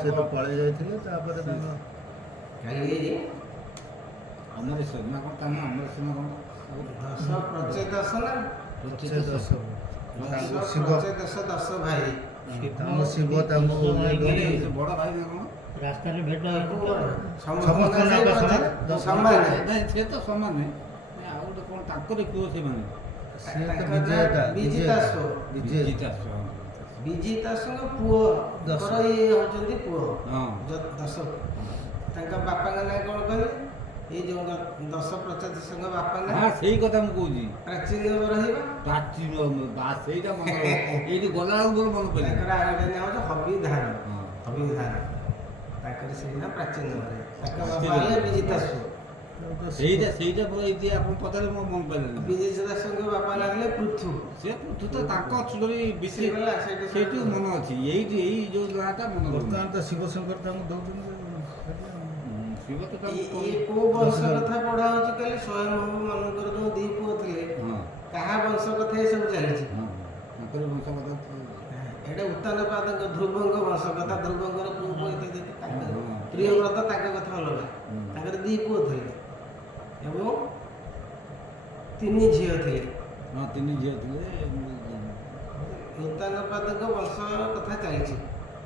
से तो पड़े जाइए तापर अमर सेना कौन अमर सेना कौन दस भाई शिव बड़ भाई रास्ता रे भेट से तो समान है आउ तो कौन ताको देखियो से माने विजिता संग पुओ दसई होचंदी पुओ हां दस तांका बापा का नाम कोन कहले ए जो दस प्रजात संग बापा ना हां सही कथा हम कहूजी प्राचीन रहिबा प्राचीन बा सेटा मन एठी गला बोल मन पले तांका आगे नाम हो हबिधान हबिधान तांका से ना प्राचीन रे तांका बापा ले विजिता ସେଇଟା ଇତି ଆପଣ ପଚାରେ ମୋ ମନ ପାଇଲାନି ବିଜେତା ସଂଘ ବାପା ଲାଗଲେ ପୃଥୁ ସେ ପୃଥୁ ତ ତାଙ୍କ ଅଞ୍ଚଳରେ ବେଶୀ ସେଇଠୁ ମନ ଅଛି ଏଇଠି ଏଇ ଯୋଉ ନାଁଟା ମନ ବର୍ତ୍ତମାନ ତ ଶିବ ଶଙ୍କର ତାଙ୍କୁ ଦଉଛନ୍ତି ଶିବ ତ ଏ କୋଉ ବଂଶ କଥା ପଢା ହଉଛି କହିଲେ ସ୍ୱୟଂ ମାନଙ୍କର ଯୋଉ ଦି ପୁଅ ଥିଲେ କାହା ବଂଶ କଥା ଏ ସବୁ ଚାଲିଛି ତାଙ୍କର ବଂଶ କଥା ଏଇଟା ଉତ୍ତାନପାଦଙ୍କ ଧ୍ରୁବଙ୍କ ବଂଶ କଥା ଧ୍ରୁବଙ୍କର ପୁଅ ପୁଅ ତାଙ୍କ ପ୍ରିୟବ୍ରତ ତାଙ୍କ କଥା ଅଲଗା ତାଙ୍କର ଦି ପୁଅ ଥିଲେ ଏବଂ ତିନି ଝିଅ ଥିଲେ ଉତ୍ତାନପାଦଙ୍କ ବଂଶ କଥା ଚାଲିଛି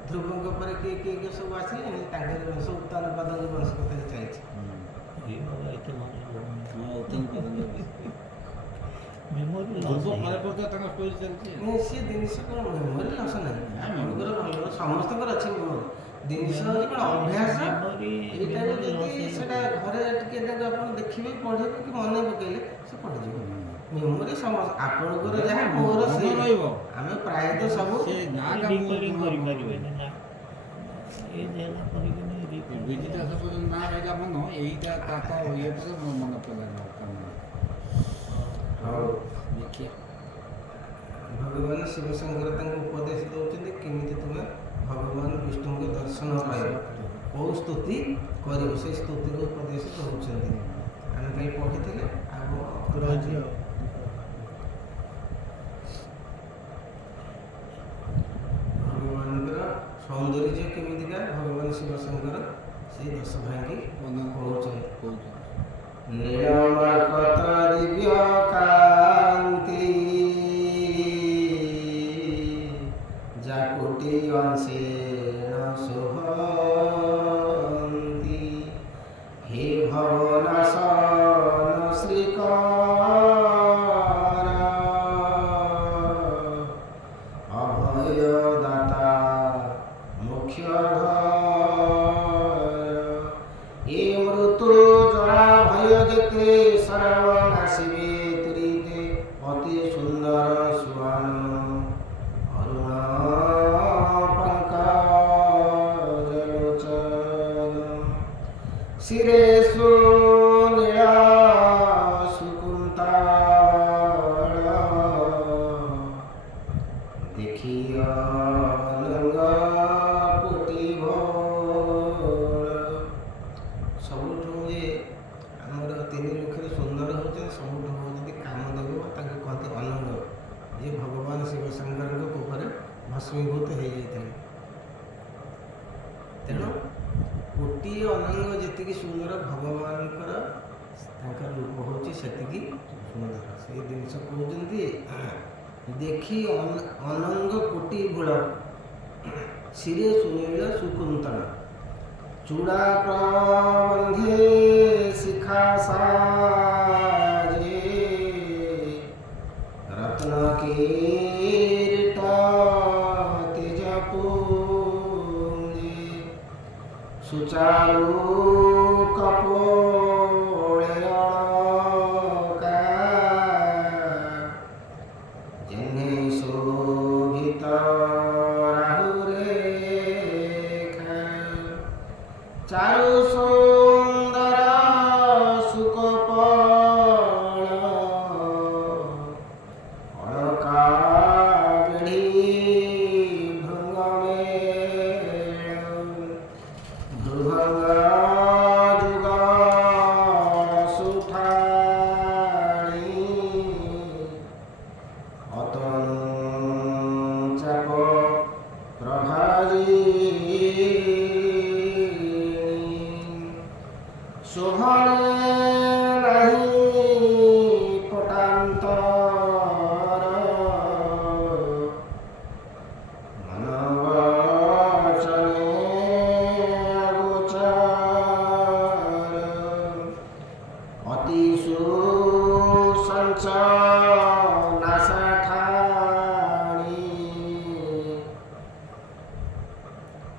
ଧ୍ରୁବଙ୍କ ପରେ କିଏ କିଏ କିଏ ସବୁ ଆସିଲେ ତାଙ୍କର ବଂଶ ଉତ୍ତାନପାଦଙ୍କ ବଂଶ କଥା ଚାଲିଛି ସେ ଜିନିଷ କ'ଣ ମେମୋରି ଲସ୍ ନାହିଁ ଆପଣଙ୍କର ଭଲ ସମସ୍ତଙ୍କର ଅଛି ମେମୋରି ଜିନିଷ ହେଉଛି କ'ଣ ଅଭ୍ୟାସ ଏଇଟାକୁ ଯଦି ସେଇଟା ଘରେ ଟିକେ ତାକୁ ଆପଣ ଦେଖିବେ ପଢ଼ିବେ କି ମନେ ପକେଇଲେ ସେ ପଢ଼ିଯିବ ମେମୋରି ସମସ୍ତ ଆପଣଙ୍କର ଯାହା ମୋର ସେ ରହିବ ଆମେ ପ୍ରାୟତଃ ସବୁ ନା ରହିଲା ମନ ଏଇଟା ତାପ ଇଏ ମନେ ପଡ଼ିଲା ଦେଖିବା ଭଗବାନ ଶିବଶଙ୍କର ତାଙ୍କୁ ଉପଦେଶ ଦେଉଛନ୍ତି କେମିତି ତୁମେ ଭଗବାନ ବିଷ୍ଣୁଙ୍କ ଦର୍ଶନ ପାଇବ, କେଉଁ ସ୍ତୁତି କରିବ, ସେଇ ସ୍ତୁତିର ଉପଦେଶ ଦେଉଛନ୍ତି। ଆମେ କାଲି ପଢ଼ିଥିଲେ ଆଉ ରହିଛି ଆଉ ଭଗବାନଙ୍କର ସୌନ୍ଦର୍ଯ୍ୟ କେମିତିକା ଭଗବାନ ଶିବଶଙ୍କର ସେଇ 10 ଭାଇଙ୍କି କହୁଛନ୍ତି। ନୀଳମରକତ ଦିବ୍ୟ କାନ୍ତି ଜାକୁଟି ଅଂଶେଣ ଶୋଭନ୍ତି, হে ভবনাশন শ্রীকর অভয় দাতা মুখ্য এ মৃত্যু জরা ভয় যেতে সর্বনাশিবে তুরিতে অতি সুন্দর সুয়ান অরুণ পঙ্কজলোচন শিরে সুনীলা সুকুন্তল দেখিয়া অনঙ্গ কোটি ভোর। ସବୁଠୁ ଯେ ଆମର 3 ଲକ୍ଷରେ ସୁନ୍ଦର ହେଉଛନ୍ତି, ସବୁଠୁ ହେଉଛନ୍ତି କାମଦେବ, ତାଙ୍କୁ କହନ୍ତି ଅନଙ୍ଗ, ଯିଏ ଭଗବାନ ଶିବଶଙ୍କରଙ୍କ ଉପରେ ଭସ୍ମୀଭୂତ ହେଇଯାଇଥିଲେ। ତେଣୁ ଗୋଟିଏ ଅନଙ୍ଗ ଯେତିକି ସୁନ୍ଦର, ଭଗବାନଙ୍କର ତାଙ୍କର ରୂପ ହେଉଛି ସେତିକି ସୁନ୍ଦର। ସେଇ ଜିନିଷ କହୁଛନ୍ତି ଦେଖି ଅନଙ୍ଗ କୋଟି ଭୋଳ ଶିରେ ସୁନୀଳ ସୁକୁନ୍ତଳ ଚୂଡ଼ା ପ୍ରବନ୍ଧେ ଶିଖା ସାଜେ ରତ୍ନ କିରୀଟ ତେଜ ପୁଞ୍ଜେ ସୁଚାରୁ କପୋଳେ ଅଳକା ଯେହ୍ନେ ଶୋଭିତ ରାହୁରେଖା ଚାରୁ ସୁନ୍ଦର ସୁକପଳ ଅଳକା ବେଢ଼ି ଭୃଙ୍ଗମେଳ ଭୃଭଙ୍ଗ ଯୁଗ ସୁଠାଣି ଅତନୁ ଚାପ ପ୍ରଭାଜି ଶୋଭନେ ନାହିଁ ପଟାନ୍ତର ମନବଚନେ ଗୋଚର ଅତି ସୁସଂଚ ଠାଣି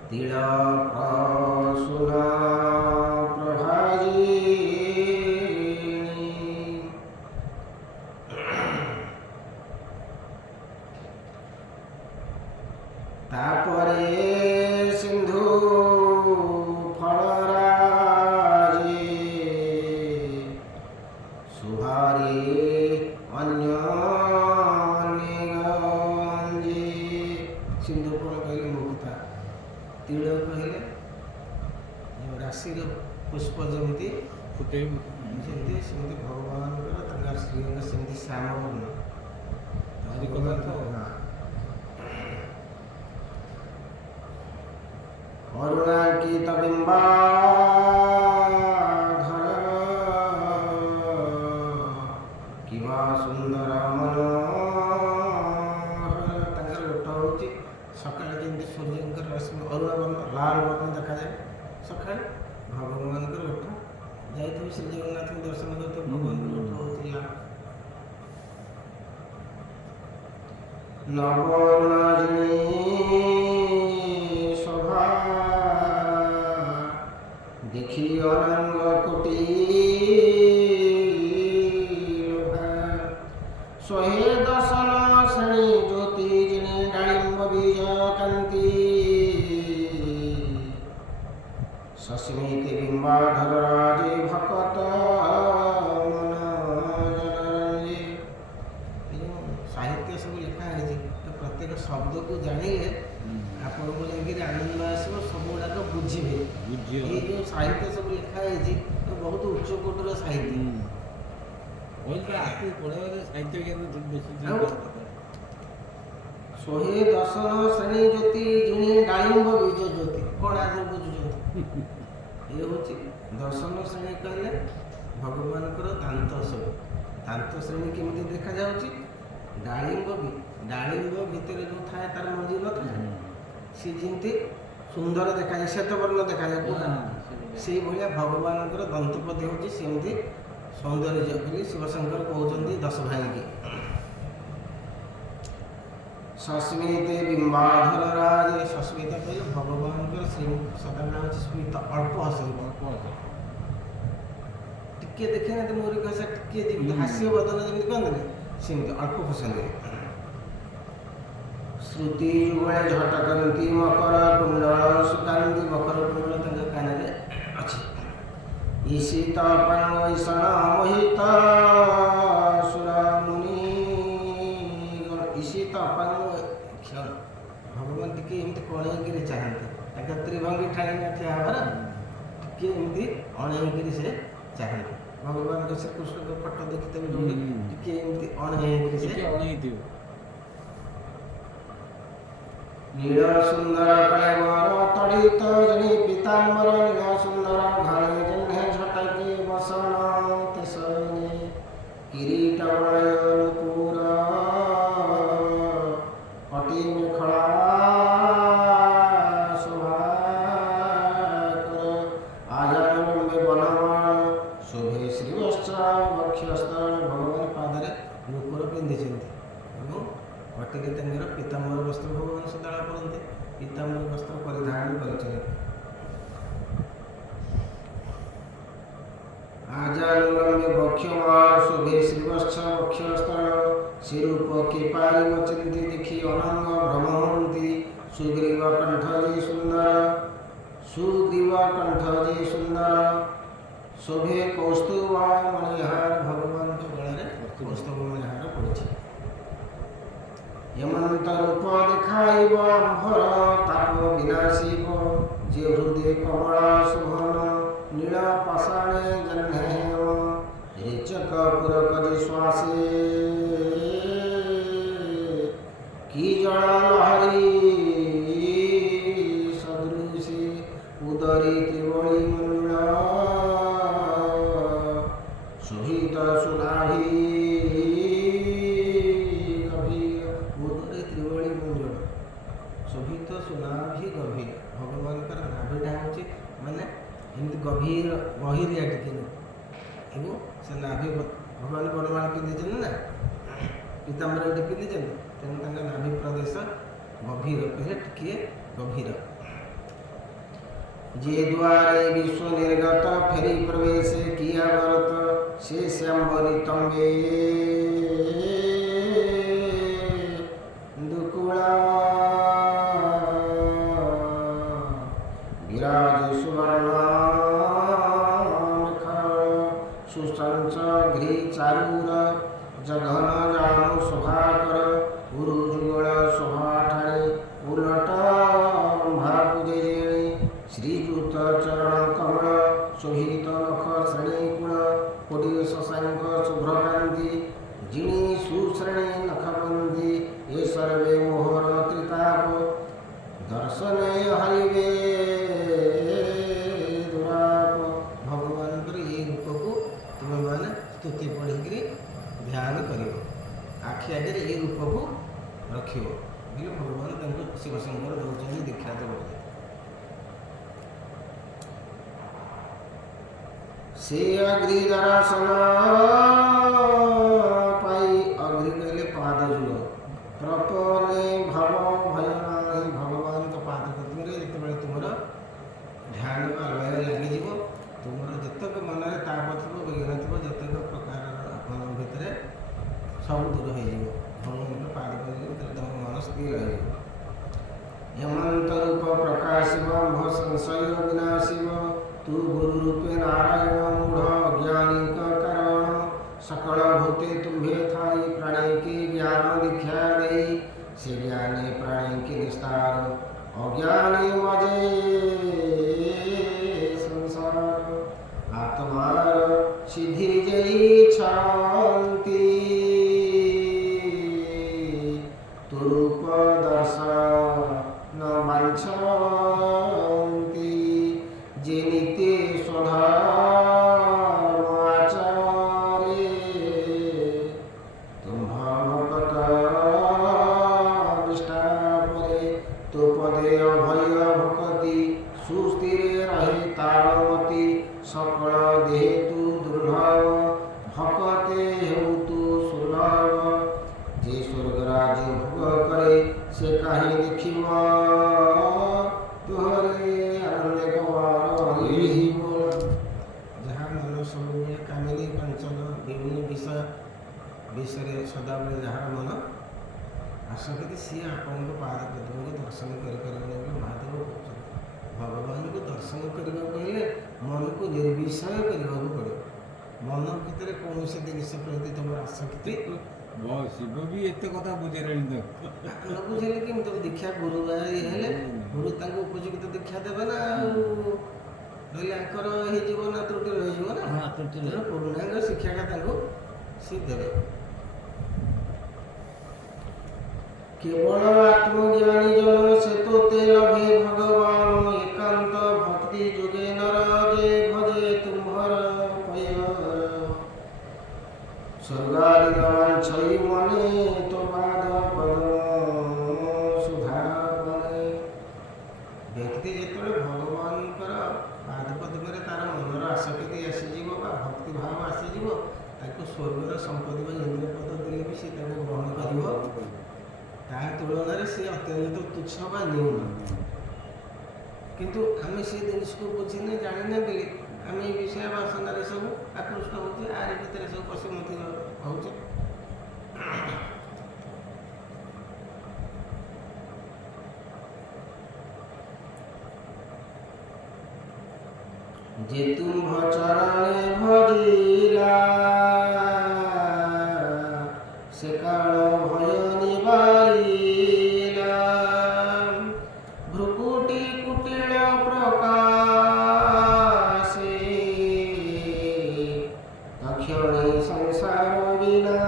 ତିଳ ପ୍ରସୂନ ତାପରେ ସିନ୍ଧୁ ଫଳରାଜି ସୁଭାରେ ଅନ୍ୟ ଗଞ୍ଜି। ସିନ୍ଧୁ ଫଳ କହିଲେ ମୁକ୍ତା, ତିଳ କହିଲେ ରାଶିର ପୁଷ୍ପ ଯେମିତି ଫୁଟେଇ ଯେମିତି ସେମିତି ଭଗବାନଙ୍କର ତାଙ୍କର ଶ୍ରୀଅଙ୍ଗ ସେମିତି ଶ୍ୟାମବର୍ଣ୍ଣ ଅରୁଣାଙ୍କିତ ବିମ୍ବାଧର କିବା ସୁନ୍ଦର ମନୋହର। ତାଙ୍କର ଓଠ ହେଉଛି ସକାଳେ ଯେମିତି ସୂର୍ଯ୍ୟଙ୍କର ରଶ୍ମି ଅରୁଣ ବର୍ଣ୍ଣ ଲାଲ ବର୍ଣ୍ଣ ଦେଖାଯାଏ ସକାଳେ, ଭଗବାନଙ୍କର ଓଠ ଯାଇଥିବ ଶ୍ରୀ ଜଗନ୍ନାଥଙ୍କୁ ଦର୍ଶନ କରୁଥିବ, ଭଗବାନଙ୍କର ଓଠ ହେଉଛି ଲାଲ। ନବରୁଣାଜିଣୀ ଶୋଭା ଦେଖି ଅନଙ୍ଗ କୋଟି ଲୋଭା ଶହେ ଦର୍ଶନ ଶ୍ରେଣୀ ଜ୍ୟୋତି ଜିଣୀ ଡାଳିମ୍ବ ବୀଜ କାନ୍ତି ସସ୍ମିତ ବିମ୍ବାଧର ରାଜେ ଭକତ ମନ ଜନରଞ୍ଜେ। ସାହିତ୍ୟ ସବୁ ଲେଖା ହେଇଛି ପ୍ରତ୍ୟେକ ଶବ୍ଦକୁ ଜାଣିଲେ ଆପଣଙ୍କୁ ଯାଇକିରି ଆନନ୍ଦ ଆସିବ, ସବୁଗୁଡ଼ାକ ବୁଝିବେ। ଏଇ ଯେଉଁ ସାହିତ୍ୟ ସବୁ ଲେଖା ହେଇଛି ବହୁତ ଉଚ୍ଚ କୋଟିର ସାହିତ୍ୟ। ଆକୁ ପଢ଼େଇବାରେ ସାହିତ୍ୟ ଜ୍ଞାନ ବେଶୀ ଆଉ ଶହେ ଦର୍ଶନ ଶ୍ରେଣୀ ଜ୍ୟୋତି ଜିଣି ଡାଳିମ୍ବ ବୀଜ ଜ୍ୟୋତି, କ'ଣ ଆଗରୁ ବୁଝୁଛନ୍ତି? ଇଏ ହେଉଛି ଦର୍ଶନ ଶ୍ରେଣୀ କହିଲେ ଭଗବାନଙ୍କର ଦାନ୍ତ ସବୁ। ଦାନ୍ତ ଶ୍ରେଣୀ କେମିତି ଦେଖାଯାଉଛି? ଡାଳିମ୍ବ ଭିତରେ ଯେଉଁ ଥାଏ ତାର ମଞ୍ଜି ନଥାଏ, ସିଏ ଯେମିତି ସୁନ୍ଦର ଦେଖାଯାଏ, ଶ୍ଵେତବର୍ଣ୍ଣ ଦେଖାଯାଏ ପୁରା, ସେଇଭଳିଆ ଭଗବାନଙ୍କର ଦନ୍ତପତି ହେଉଛି ସେମିତି ସୌନ୍ଦର୍ଯ୍ୟ ବୋଲି ଶିବଶଙ୍କର କହୁଛନ୍ତି ଦଶ ଭାଇକି। ସସ୍ମିତ ବିମ୍ବାଧର ରାଜ, ସସ୍ମିତ କହିଲେ ଭଗବାନଙ୍କର ଶ୍ରୀମୁଖ ସଦାବେଳେ ହେଉଛି ସ୍ମିତ, ଅଳ୍ପ ହସନ୍ତି। ଟିକେ ଦେଖେ ନା ମୋରି କଥା, ଟିକେ ଯେମିତି ହାସ୍ୟ ବଦନ ଯେମିତି କହନ୍ତିନି, ସେମିତି ଅଳ୍ପ ହସନ୍ତି। ଶ୍ରୁତି ଯୁଗଳେ ଝଟକନ୍ତି ମକର କୁଣ୍ଡଳ ସୁକାନ୍ତି, ମକର କୁଣ୍ଡଳ ତାଙ୍କ କାନରେ ଅଛି। ଈଶିତ ପାଙ୍ଗ ଈଶନ ମୋହିତ ସୁରମୁନି, ଈଶିତ ପାଙ୍ଗ ଭଗବାନ ଟିକେ ଏମିତି କଣେଇକିରି ଚାହାନ୍ତି, ତାଙ୍କ ତ୍ରିଭଙ୍ଗୀ ଠାଣି ନା ଠିଆ ହେବାର, ଟିକେ ଏମିତି ଅଣେଇକିରି ସେ ଚାହାନ୍ତି। ଭଗବାନଙ୍କ ଶ୍ରୀକୃଷ୍ଣଙ୍କ ଫଟୋ ଦେଖିଥିବେ ଯୋଉଠି, ଟିକେ ଏମିତି ଅଣେଇକିରି ସେ ଅଣେଇଥିବ। ନୀଳ ସୁନ୍ଦର କଳେବର ତଡ଼ିତ ଜଣି ପୀତାମ୍ବର, ନୀଳ ସୁନ୍ଦର ଘରେ ଜହ୍ନେ ଝଟକେ ବସନ ତେସନେ, କିରୀଟ ବଳୟ ନୂପୁର କଟି ମେଖଳା ଶୋଭା କର, ଆଜନମ୍ବେ ବନମାଳ ଶୋଭେ ଶ୍ରୀବତ୍ସ ବକ୍ଷସ୍ଥଳ। ଭଗବାନ ପାଦରେ ନୂପୁର ପିନ୍ଧିଛନ୍ତି ଏବଂ କଟିରେ ତାଙ୍କର ପୀତାମ୍ବର ବସ୍ତ୍ର ଭଗବାନ ସଦାବେଳେ କରନ୍ତି, ପୀତାମ୍ବର ବସ୍ତ୍ର ପରିଧାନ କରିଛନ୍ତି। ଆଜାନୁଲମ୍ବେ ବକ୍ଷମାଳ ଶୋଭେ ଶ୍ରୀବତ୍ସ ବକ୍ଷସ୍ଥଳ, ଶ୍ରୀରୂପ କିପାରି ଚିନ୍ତି ଦେଖି ଅନଙ୍ଗ ଭ୍ରମ ହୁଅନ୍ତି। ସୁଗ୍ରୀବ କଣ୍ଠ ଯେ ସୁନ୍ଦର, ସୁଗ୍ରୀବ କଣ୍ଠ ଯେ ସୁନ୍ଦର, ଶୋଭେ କୌସ୍ତୁଭ ମଣିହାର, ଭଗବାନଙ୍କ ଗଳାରେ କୌସ୍ତୁଭ ମଣିହାର ପଡ଼ିଛି। ହେମନ୍ତ ରୂପ ଦେଖାଇବ ଆମ୍ଭର ତାପ ବିନାଶିବ, ଯେ ହୃଦୟ କମଳ ଶୋଭନ ନୀଳ ପାଷାଣେ ଜହ୍ନେମ, ରେଚକ ପୁରକ ଯେ ଶ୍ୱାସେ କି ଜଳ ଲହରୀ ସଦୃଶୀ, ଉଦରୀ ତ୍ରିବଳି ମଣ୍ଡଳ ଶୋଭିତ ସୁନାଭି ଶୋଭିତ ସୁନାଭି ଗଭୀର। ଭଗବାନଙ୍କର ନାଭିଟା ହେଉଛି ମାନେ ଏମିତି ଗଭୀର ଗହିରିଆ ଟିକେ ଏବଂ ସେ ନାଭି ଭଗବାନ ବନମାଳ ପିନ୍ଧିଛନ୍ତି ନା, ପୀତାମ୍ବର ଏଠି ପିନ୍ଧିଛନ୍ତି, ତେଣୁ ତାଙ୍କ ନାଭି ପ୍ରଦେଶ ଗଭୀର, କହିଲେ ଟିକିଏ ଗଭୀର। ଯେ ଦ୍ୱାରେ ବିଶ୍ୱ ନିର୍ଗତ ଫେରି ପ୍ରବେଶ କିଆ ଭରତ, ସେ ଶ୍ୟାମ୍ବରୀ ତମ୍ବେ ଦୁକୁଳା ବିରାଜ ସୁବର୍ଣ୍ଣ ସୁସଂସ ଘ୍ରି ଚାରୁର, ଜଘନ ଜାଣୁ ଶୋଭାକର, ଉରୁ ଯୁଗଳ ଶୋଭା ଠାଣି ଉଲଟ ରମ୍ଭା ପୂଜେ ଜେଣି, ଶ୍ରୀଯୁତ ଚରଣ କମଳ ଶୋଭିତ ନଖ ଶ୍ରେଣୀ କୂଳ, କୋଟି ଶଶାଙ୍କ ଶୁଭ୍ରକାନ୍ତି ଜିଣି ସୁଶ୍ରେଣୀ ନଖବନ୍ଦୀ, ଏ ସର୍ବେ ମୋହର ତ୍ରିତାପ ଦର୍ଶନେ ହରିବେ ଦୁରାପ। ଭଗବାନଙ୍କର ଏଇ ରୂପକୁ ତୁମେମାନେ ସ୍ତୁତି ପଢ଼ିକିରି ଧ୍ୟାନ କରିବ, ଆଖି ଆଗରେ ଏଇ ରୂପକୁ ରଖିବ ବୋଲି ଭଗବାନ ତାଙ୍କୁ ଶିବଶଙ୍କର ଦେଉଛନ୍ତି ଦୀକ୍ଷା ଦେବ। ସେ ଅଗ୍ରି ଦର୍ଶନ ପାଇ, ଅଗ୍ରି କହିଲେ ପାଦ ଯୁଗ, ପ୍ରପନେ ଭବ ଭୟ ନାହିଁ, ଭଗବାନଙ୍କ ପାଦ କତିରେ ଯେତେବେଳେ ତୁମର ଧ୍ୟାନ ବା ଲୟ ଲାଗିଯିବ, ତୁମର ଯେତେକ ମନରେ ତାପ ଥିବ, ବିଘ୍ନ ଥିବ, ଯେତେକ ପ୍ରକାରର ଆପଣଙ୍କ ଭିତରେ ସବୁ ଦୂର ହେଇଯିବ। ଭଗବାନଙ୍କ ପାଦ କରିଯିବ, ତାହେଲେ ତୁମ ମନ ସ୍ଥିର ହେଇଯିବ। ହେମନ୍ତ ରୂପ ପ୍ରକାଶିବ ଆମ୍ଭ ସଂଶୟ ବିନାଶିବ, ତୁ ଗୁରୁ ରୂପେ ନାରାୟଣ ମୂଢ଼ ଅଜ୍ଞାନୀଙ୍କ କାରଣ, ସକଳ ଭୂତେ ତୁମ୍ଭେ ଥାଇ ପ୍ରାଣୀ କି ଜ୍ଞାନ ଦୀକ୍ଷା ଶିକ୍ଷା ଦେଇ ସେ ଜ୍ଞାନୀ ପ୍ରାଣୀ କି ନିସ୍ତାର ଅଜ୍ଞାନୀ ମଜେ ସଂସାର ଆତ୍ମାର ସିଦ୍ଧି ଯାଇଛନ୍ତି ତୁରୂପ ଦର୍ଶନ ବାଞ୍ଛନ୍ତି ଯେ ନିତ୍ୟ ସ୍ୱଧର୍ମ ଆଚରେ ତୁମ୍ଭ ଭକତ ନିଷ୍ଠା ପରେ ତୋ ପଦେ ଅଭୟ ଭକତି ସୁସ୍ଥିରେ ରହେ ତାର ମତି সকল দেহে তু দুর্লভ ভকতে হেউ তু সুলভ যে স্বর্গরাজ ভোগ করে সে কাহি দেখিব তোহরে আনন্দে গৌর হরিব যাহা মন ସବୁବେଳେ କାମିନୀ କାଞ୍ଚନ ବିଭିନ୍ନ ବିଷୟରେ ସଦାବେଳେ ଯାହାର ମନ ଆସକ୍ତି ସିଏ ଆପଣଙ୍କ ପାଦ ପଦ୍ମକୁ ଦର୍ଶନ କରିପାରିବେ ବୋଲି ମହାଦେବ କହୁଛନ୍ତି। ଭଗବାନଙ୍କୁ ଦର୍ଶନ କରିବାକୁ ହେଲେ ମନକୁ ନିର୍ବିଷୟ କରିବାକୁ ପଡ଼ିବ। ମନ ଭିତରେ କୌଣସି ଜିନିଷ ପ୍ରତି ତୁମର ଆସକ୍ତି ଶିବ ବି ଏତେ କଥା ବୁଝେଇଲେଣି ତ ନ ବୁଝେଇଲେ କେମିତି ଦୀକ୍ଷା ଗୁରୁ ହେଲେ ଗୁରୁ ତାଙ୍କୁ ଉପଯୁକ୍ତ ଦୀକ୍ଷା ଦେବେ ନା ଆଉ ରହିଲେ ଆଙ୍କର ହେଇଯିବ ନା ତ୍ରୁଟି ରହିଯିବ ନା ପୂର୍ଣ୍ଣାଙ୍ଗ ଶିକ୍ଷାଟା ତାଙ୍କୁ ସେ ଦେବେ। কেবল আত্মজ্ঞানী জন সে তোতে লভে ভগবান একান্ত ভক্তি যোগে নর যে ভজে তুম্ভর ভয় স্বর্গাদি বাঞ্ছই মনে তো পাদ পদ্ম সুধা বনে ব্যক্তি যেତେବେଳେ ଭଗବାନଙ୍କର ପାଦ ପଦ୍ମରେ ତାର ମନର ଆସକ୍ତି ଆସିଯିବ ବା ଭକ୍ତି ଭାବ ଆସିଯିବ ତାକୁ ସ୍ୱର୍ଗର ସମ୍ପତ୍ତି ବା ଇନ୍ଦ୍ରପଦ ଦେଲେ ବି ସେ ତାକୁ ଗ୍ରହଣ କରିବ। ତା ତୁଳନାରେ ସେ ଅତ୍ୟନ୍ତ ତୁଚ୍ଛ ବା ନ୍ୟୁନ। କିନ୍ତୁ ଆମେ ସେ ଜିନିଷକୁ ବୁଝିନେ ଜାଣିନେ ବୋଲି ଆମେ ଏ ବିଷୟ ବାସନାରେ ସବୁ ଆକୃଷ୍ଟ ହେଉଛେ ଆରି ଭିତରେ ସବୁ ପଶୁମତି ହେଉଛେ। যে তুম্ভ চরণে ভজিলা সে কাল ভয় নিবারিলা ভ্রুকুটি কুটিল প্রকাশে তক্ষণে সংসার বিনাশী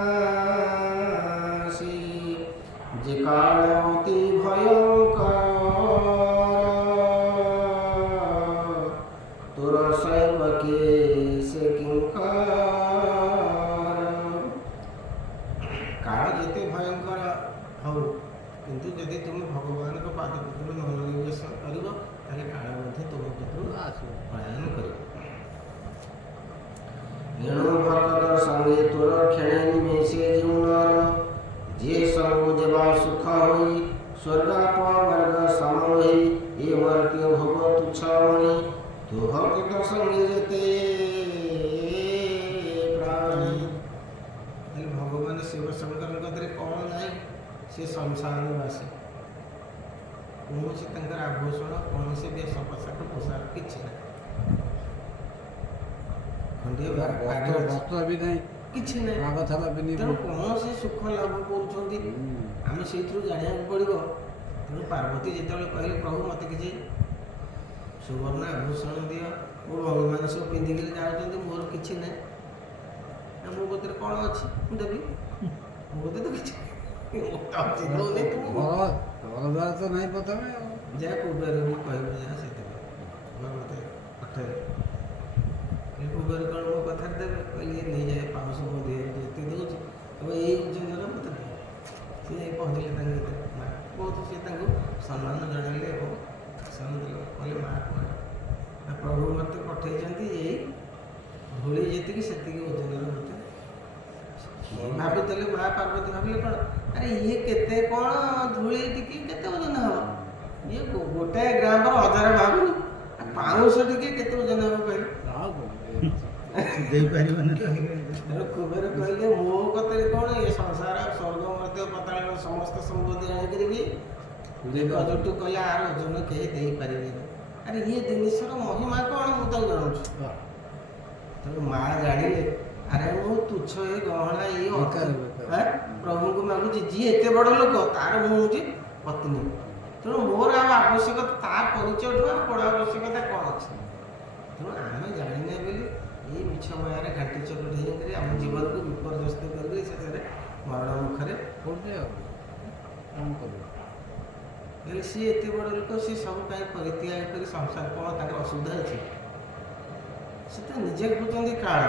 যে কাল অতি ভয়ঙ্কর তোর শৈবকে সে কিঙ্কর কাল যেতে ভয়ঙ্কর হও কিন্তু যদি তুমি ভগবানଙ୍କ ପାଦ ପଦ୍ମରେ ମନୋନିବେଶ କରିବ ତାହେଲେ କାଳ ମଧ୍ୟ ତୁମ ଭିତରୁ ପଳାୟନ କରିବ। ଏଣୁ ଭକ୍ତ ସଙ୍ଗେ ତୋର କ୍ଷଣେ ନିମେଷେ ଜୀବନର ଯିଏ ସବୁ ଦେବା ସୁଖ ହୋଇ ସ୍ୱର୍ଗାପ ବର୍ଗ ସମ ହୋଇ ଏ ମର୍ତ୍ତ୍ୟ ଭୋଗ ତୁଚ୍ଛ ମଣି ତୁ ଭକ୍ତ ସଙ୍ଗେ ଯେତେ ପ୍ରାଣୀ ହେଲେ ଭଗବାନ ଶିବ ଶଙ୍କରଙ୍କ କତିରେ କ'ଣ ନାହିଁ ସେ ସଂସାରବାସୀ କୌଣସି ତାଙ୍କର ଆଭୂଷଣ କୌଣସି ବେଶ ପୋଷାକ କିଛି ନାହିଁ ଖଣ୍ଡିଏ ବସ୍ତ୍ର ବି ନାହିଁ କିଛି ନାହିଁ କଥା ଭାବିନି ତେଣୁ କୌଣସି ସୁଖ ଲାଭ କରୁଛନ୍ତି ଆମେ ସେଇଥିରୁ ଜାଣିବାକୁ ପଡ଼ିବ। ତେଣୁ ପାର୍ବତୀ ଯେତେବେଳେ କହିଲେ ପ୍ରଭୁ ମୋତେ କିଛି ସୁବର୍ଣ୍ଣ ଆଭୂଷଣ ଦିଅ ମୋ ଭଗବାନ ସବୁ ପିନ୍ଧିକିରି ଯାଉଛନ୍ତି ମୋର କିଛି ନାହିଁ ମୋ କତିରେ କ'ଣ ଅଛି ମୁଁ ଦେବି ମୋ କତିରେ ତ କିଛି ଘରଦ୍ୱାର ତ ନାହିଁ ପ୍ରଥମେ ଯାହା କୁବେରକୁ କହିବ ଯାହା ସେଥିପାଇଁ ମୋତେ ପଠେଇବେ କୁବେର କ'ଣ ମୋ କଥାରେ ଦେବେ କହିଲେ ନେଇଯାଏ ପାଉଁଶ ମୋ ଦେହରେ ଯେତେ ଦେଉଛି ତେବେ ଏଇ ଓଜନର ମୋତେ ଦେବେ ସେ ଯାଇ ପହଞ୍ଚିଲେ ତାଙ୍କ ଭିତରେ ମା ବହୁତ ସେ ତାଙ୍କୁ ସମ୍ମାନ ଜଣାଇଲେ ଏବଂ ଆସନ ଦେଲେ କହିଲେ ମା କୁଆଡ଼େ ନା ପ୍ରଭୁ ମୋତେ ପଠେଇଛନ୍ତି ଏଇ ଧୂଳି ଯେତିକି ସେତିକି ଓଜନର ମୋତେ ଭାବିଥିଲେ ମା ପାର୍ବତୀ ଭାବିଲେ କ'ଣ ଆରେ ଇଏ କେତେ କ'ଣ ଧୂଳି ଟିକେ କେତେ ଓଜନ ହେବ ଇଏ ଗୋଟାଏ ଗ୍ରାମର 1000 ଭାବୁନି ପାଉଁଶ ଟିକେ କେତେ ଓଜନ ହେବ କହିଲେ ଦେଇପାରିବନି। ତେଣୁ କୁବେର କହିଲେ ମୋ କତିରେ କ'ଣ ଏ ସଂସାର ସ୍ୱର୍ଗ ମର୍ତ୍ତ୍ୟ ପାତାଳ ସମସ୍ତ ସମ୍ପତ୍ତି ଆଣିକିରି ବି ଗଜଟୁ କଲେ ଆର ଓଜନ କେହି ଦେଇପାରିବେନି। ଆରେ ଇଏ ଜିନିଷର ମହିମା କ'ଣ ମୁଁ ତାକୁ ଜାଣୁଛି। ତେଣୁ ମା ଜାଣିଲେ ଆରେ ମୁଁ ତୁଚ୍ଛ ଏ ଗହଣା ଏଇ ପ୍ରଭୁଙ୍କୁ ମାଗୁଛି ଯିଏ ଏତେ ବଡ଼ ଲୋକ ତାର ମୁଁ ହେଉଛି ପତ୍ନୀ। ତେଣୁ ମୋର ଆଉ ଆବଶ୍ୟକତା ତା ପରିଚୟଠୁ ଆଉ ବଡ଼ ଆବଶ୍ୟକତା କ'ଣ ଅଛି? ତେଣୁ ଆମେ ଜାଣିନେ ବୋଲି ଏଇ ମିଛ ମାୟାରେ ଘାଣ୍ଟି ଚକଟି ହେଇକରି ଆମ ଜୀବନକୁ ବିପର୍ଯ୍ୟସ୍ତ କରିକି ଶେଷରେ ମରଣ ମୁଖରେ ପଡ଼ୁଛେ ଆଉ କ'ଣ କରିବ। ହେଲେ ସିଏ ଏତେ ବଡ଼ ଲୋକ, ସିଏ ସବୁ ପାଇଁ ପରିତ୍ୟାଗ କରି ସଂସାର କ'ଣ ତାଙ୍କର ଅସୁବିଧା ଅଛି? ସେ ତ ନିଜେ କହୁଛନ୍ତି କାଳ।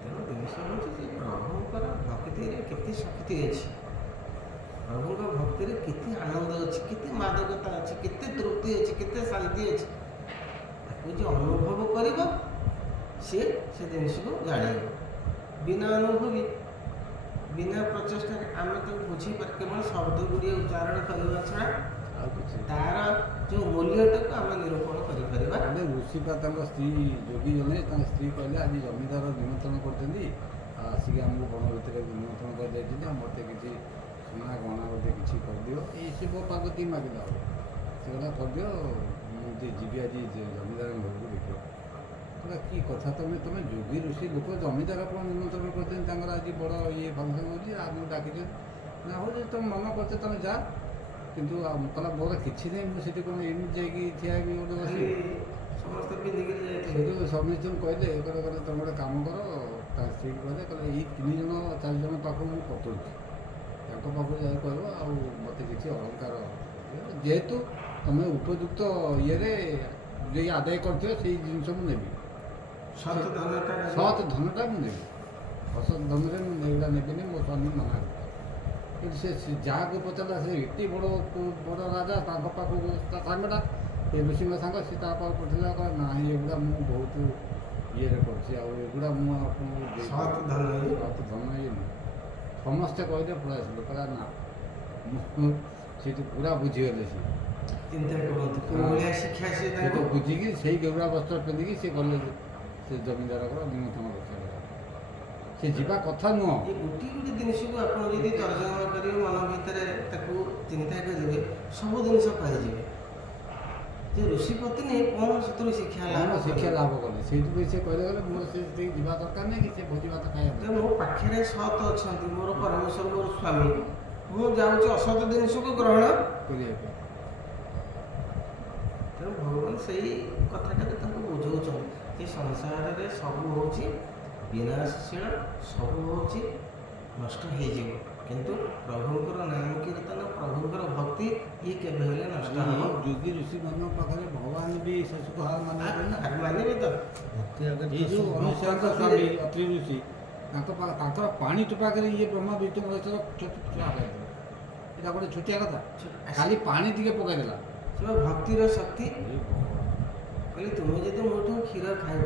ତେଣୁ ଜିନିଷ ହେଉଛି ଯେ ପ୍ରଭୁଙ୍କର ଭକ୍ତିରେ କେତେ ଶକ୍ତି ଅଛି, ପ୍ରଭୁଙ୍କ ଭକ୍ତିରେ କେତେ ଆନନ୍ଦ ଅଛି, କେତେ ମାଦକତା ଅଛି, କେତେ ତୃପ୍ତି ଅଛି, କେତେ ଶାନ୍ତି ଅଛି। ତାକୁ ଯେ ଅନୁଭବ କରିବ ସିଏ ସେ ଜିନିଷକୁ ଜାଣିବ। ବିନା ଅନୁଭବୀ ବିନା ପ୍ରଚେଷ୍ଟାରେ ଆମେ ତାକୁ ବୁଝିପାରେ କେବଳ ଶବ୍ଦ ଗୁଡ଼ିଏ ଉଚ୍ଚାରଣ କରିବା ଛଡ଼ା ଆଉ କିଛି ତାର ଯେଉଁ ମୂଲ୍ୟଟାକୁ ଆମେ ନିରୂପଣ କରିପାରିବା। ମାନେ ଋଷିପା ତାଙ୍କ ସ୍ତ୍ରୀ ଯୋଗୀ ଜଣେ ତାଙ୍କ ସ୍ତ୍ରୀ କହିଲେ ଆଜି ଜମିଦାର ନିମନ୍ତ୍ରଣ କରୁଛନ୍ତି, ଆଉ ଆସିକି ଆମକୁ ବଣ ଭିତରେ ନିମନ୍ତ୍ରଣ କରି ଯାଇଛନ୍ତି, ଆଉ ମୋତେ କିଛି ସୁନା ଗହଣା ଗୋଟେ କିଛି କରିଦିଅ। ଏଇ ଶିବ ପାର୍ବତୀ ମାଗିଲା ଆଉ ସେଗୁଡ଼ା କରିଦିଅ, ମୁଁ ଟିକେ ଯିବି ଆଜି ଜମିଦାରଙ୍କ ଘରକୁ ଦେଖିବ। କହିଲା କି କଥା, ତମେ ଯୋଗୀ ଋଷି ଲୋକ ଜମିଦାର କ'ଣ ନିମନ୍ତ୍ରଣ କରୁଛନ୍ତି, ତାଙ୍କର ଆଜି ବଡ଼ ଇଏ ଫଙ୍କସନ୍ ହେଉଛି, ଆମକୁ ଡାକିଛନ୍ତି। ନା ହଉ ଯଦି ତମେ ମନ କରୁଛ ତମେ ଯା, କିନ୍ତୁ କହିଲା ମୋର କିଛି ନାହିଁ, ମୁଁ ସେଠି କ'ଣ ଏମିତି ଯାଇକି ଠିଆ ହେବି ଗୋଟେ ବସି। ସମସ୍ତେ ପିନ୍ଧିକିରି ଯାଇଥିଲେ। ସେଠୁ ସମସ୍ତଙ୍କୁ କହିଲେ କହିଲେ ତମେ ଗୋଟେ କାମ କର, ତା ସ୍ତ୍ରୀକୁ କହିଲେ ଏଇ 3 ଜଣ 4 ଜଣ ପାଖକୁ ମୁଁ ପଠଉଛି, ତାଙ୍କ ପାଖକୁ ଯାଇ କହିବ ଆଉ ମୋତେ କିଛି ଅଳଙ୍କାର, ଯେହେତୁ ତମେ ଉପଯୁକ୍ତ ଇଏରେ ଯଦି ଆଦାୟ କରିଥିବ ସେଇ ଜିନିଷ ମୁଁ ନେବି, ସତ ଧନଟା ମୁଁ ନେବି, ଅସତ ଧନରେ ମୁଁ ଏଗୁଡ଼ା ନେବିନି, ମୋ ସ୍ୱାମୀ ମନା କରେ। କିନ୍ତୁ ସେ ଯାହାକୁ ପଚାରିଲା ସେ ଏତେ ବଡ଼ ରାଜା, ତାଙ୍କ ପାଖକୁ ତା ସାଙ୍ଗଟା ଏ ଋଷିଙ୍କ ସାଙ୍ଗ, ସେ ତା ପାଖକୁ ପଠେଇଲା କହିଲା ନାହିଁ ଏଗୁଡ଼ା ମୁଁ ବହୁତ ଇଏରେ କରୁଛି, ଆଉ ଏଗୁଡ଼ା ମୁଁ ଆପଣଙ୍କୁ ସତ ଧନ ଇଏ ନୁହେଁ। ସମସ୍ତେ କହିଲେ ପଳେଇ ଆସିଲେ, କହିଲା ନା ମୁଁ ସେଠି ପୁରା ବୁଝିଗଲେ। ସେ ଚିନ୍ତା କରନ୍ତୁ କୋଉ ଭଳିଆ ଶିକ୍ଷା ସେ ତାଙ୍କୁ ବୁଝିକି ସେଇ ଗେରୁଆ ବସ୍ତ୍ର ପିନ୍ଧିକି ସେ ଗଲେ ସେ ଜମିଦାରଙ୍କର ନିମନ୍ତ୍ରଣ ରକ୍ଷା। ସେ ଯିବା କଥା ନୁହଁ। ଏ ଗୋଟିଏ ଗୋଟିଏ ଜିନିଷକୁ ଆପଣ ଯଦି ତର୍ଜମା କରିବେ, ମନ ଭିତରେ ତାକୁ ଚିନ୍ତା କରିବେ, ସବୁ ଜିନିଷ ପାଇଯିବେ ଯେ ଋଷି ପତ୍ନୀ କ'ଣ ସେଥିରୁ ଶିକ୍ଷା ଲାଭ କଲେ। ସେଇଥିପାଇଁ ସେ କହିଲେ ଗଲେ ମୋର ସେ ଯିବା ଦରକାର ନାହିଁ କି ସେ ଭୋଜି ଭାତ ଖାଇବା। ମୋ ପାଖରେ ସତ ଅଛନ୍ତି, ମୋର ପରମେଶ୍ୱର ମୋର ସ୍ୱାମୀ, ମୁଁ ଯାଉଛି ଅସତ ଜିନିଷକୁ ଗ୍ରହଣ କରିବା ପାଇଁ। ତେଣୁ ଭଗବାନ ସେଇ କଥାଟାକୁ ତାଙ୍କୁ ବୁଝାଉଛନ୍ତି ଯେ ସଂସାରରେ ସବୁ ହେଉଛି ବିନାଶଶୀଳ, ସବୁ ହେଉଛି ନଷ୍ଟ ହେଇଯିବ, କିନ୍ତୁ ପ୍ରଭୁଙ୍କର ନାମ କୀର୍ତ୍ତନ, ପ୍ରଭୁଙ୍କର ଭକ୍ତି ଇଏ କେବେ ହେଲେ ନଷ୍ଟ ହେବ। ଯୋଗୀ ଋଷିମାନଙ୍କ ପାଖରେ ଭଗବାନ ବି ଶେଷକୁ ହାର ମାନିବେ ନା, ମାନିବେ ତ। ଏଇ ଯେଉଁ ଅନୁସୂୟାଙ୍କ ସ୍ୱାମୀ ଅତ୍ରି ଋଷି ତାଙ୍କର ପାଣି ଟୋପାକରେ ଇଏ ବ୍ରହ୍ମା ବିଷ୍ଣୁ ମହେଶ୍ୱର ଛୋଟ ଛୁଆ ଖାଇଦେଲେ। ଏଇଟା ଗୋଟେ ଛୋଟିଆ କଥା, ଖାଲି ପାଣି ଟିକେ ପକାଇଦେଲା। ସେ ଭକ୍ତିର ଶକ୍ତି। କହିଲେ ତୁମେ ଯଦି ମୋଠୁ କ୍ଷୀର ଖାଇବ,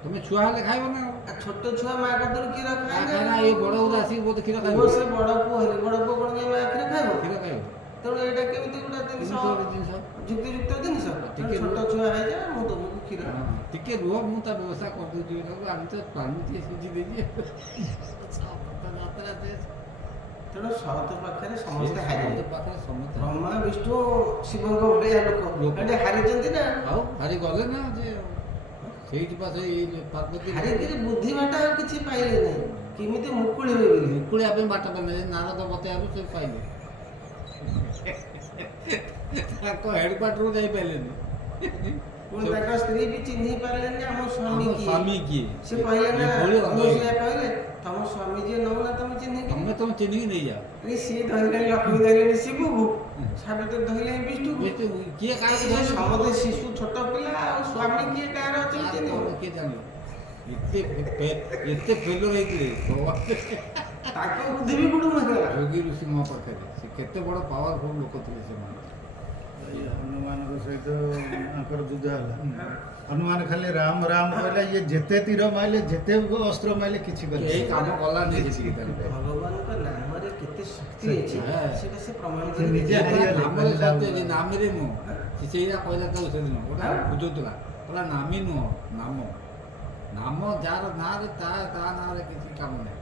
ତୁମେ ଛୁଆ ହେଲେ ଖାଇବ ନା। ଛୋଟ ଛୁଆ ମା କତରୁ କ୍ଷୀର ଖାଏ ନା, ଏଇ ବଡ଼ ଗୁଡ଼ା ଆସିକି ବହୁତ କ୍ଷୀର ଖାଇବ। ସେ ବଡ଼ ପୁଅ ହେଲେ ବଡ଼ ପୁଅ କ'ଣ ଯାଇ ମା କ୍ଷୀର ଖାଇବ? ତେଣୁ ଏଇଟା କେମିତି ଗୋଟେ ଜିନିଷ ଯୁକ୍ତିଯୁକ୍ତ ଜିନିଷ। ଟିକେ ଛୋଟ ଛୁଆ ହେଇଯା, ମୁଁ ତୁମକୁ କ୍ଷୀର ଟିକେ ରୁହ, ମୁଁ ତା ବ୍ୟବସ୍ଥା କରିଦେଉଛି। ଆମେ ତ ପାଣି ଟିକେ ସିଝି ଦେଇଛି। ତେଣୁ ସତ ପାଖରେ ସମସ୍ତେ ହାରିବେ। ସମସ୍ତେ ବ୍ରହ୍ମା ବିଷ୍ଣୁ ଶିବଙ୍କ ଭଳିଆ ଲୋକ ଏଠି ହାରିଛନ୍ତି ନା, ଆଉ ହାରି ଗଲେ ନା। ଯେ ସେଇଠି ପାଖେ ଏଇ ପାର୍ବତୀ ହାରିକିରି ବୁଦ୍ଧି ବାଟ ଆଉ କିଛି ପାଇଲେ ନାହିଁ, କେମିତି ମୁକୁଳିବେ ବୋଲି। ମୁକୁଳିବା ପାଇଁ ବାଟ ପାଇଲେ, ନାରଦ ବତେଇବାରୁ ସେ ପାଇଲେ। ତାଙ୍କ ହେଡ଼କ୍ୱାର୍ଟରକୁ ଯାଇପାରିଲେନି। ପୁଣି ତାଙ୍କ ସ୍ତ୍ରୀ ବି ଚିହ୍ନି ପାରିଲେନି ଆମ ସ୍ୱାମୀ କିଏ। ସେ କହିଲେ ନା, ଅନୁସୂୟା କହିଲେ ତମ ସ୍ୱାମୀ ଯିଏ ନଉନା ତମେ ଚିହ୍ନିକି ନେଇଯାଅ। ସିଏ ଧରିଲେଣି ଲକ୍ଷ୍ମୀ, ଧରିଲେଣି ଶିବକୁ, ସାବିତ୍ରୀ ଧରିଲେଣି ବିଷ୍ଣୁକୁ। କିଏ କାହାକୁ ସମସ୍ତେ ଶିଶୁ ଛୋଟ ପିଲା, ଆଉ ସ୍ୱାମୀ କିଏ କାହାର ଅଛି କିଏ ଜାଣିବ। ଏତେ ଫେଲର ହେଇଥିଲେ ତାଙ୍କ ବୁଦ୍ଧି ବି ବୁଡୁ ନଥିଲା। ଯୋଗୀ ଋଷିଙ୍କ ପାଖରେ ସେ କେତେ ବଡ଼ ପାୱାରଫୁଲ୍ ଲୋକ ଥିଲେ ସେମାନେ। ହନୁମାନଙ୍କ ସହିତ ତାଙ୍କର ଯୁଦ୍ଧ ହେଲା, ହନୁମାନ ଖାଲି ରାମ ରାମ କହିଲା, ଇଏ ଯେତେ ତୀର ମାଇଲେ ଯେତେ ଅସ୍ତ୍ର ମାଇଲେ କିଛି କଲେ ଏଇ କାମ କଲା ନାହିଁ। ଭଗବାନଙ୍କ ନାମରେ କେତେ ଶକ୍ତି ଅଛି ସେଟା ସେ ପ୍ରମାଣ ନିଜେ ନାମରେ ଶକ୍ତି ଅଛି, ନାମରେ ନୁହଁ। ସେ ସେଇଟା କହିଲା ତାକୁ ସେଦିନ ଗୋଟେ ବୁଝୁଥିଲା, କହିଲା ନାମୀ ନୁହଁ, ନାମ। ନାମ ଯାହାର ନାଁରେ ତା ନାଁରେ କିଛି କାମ ନାହିଁ,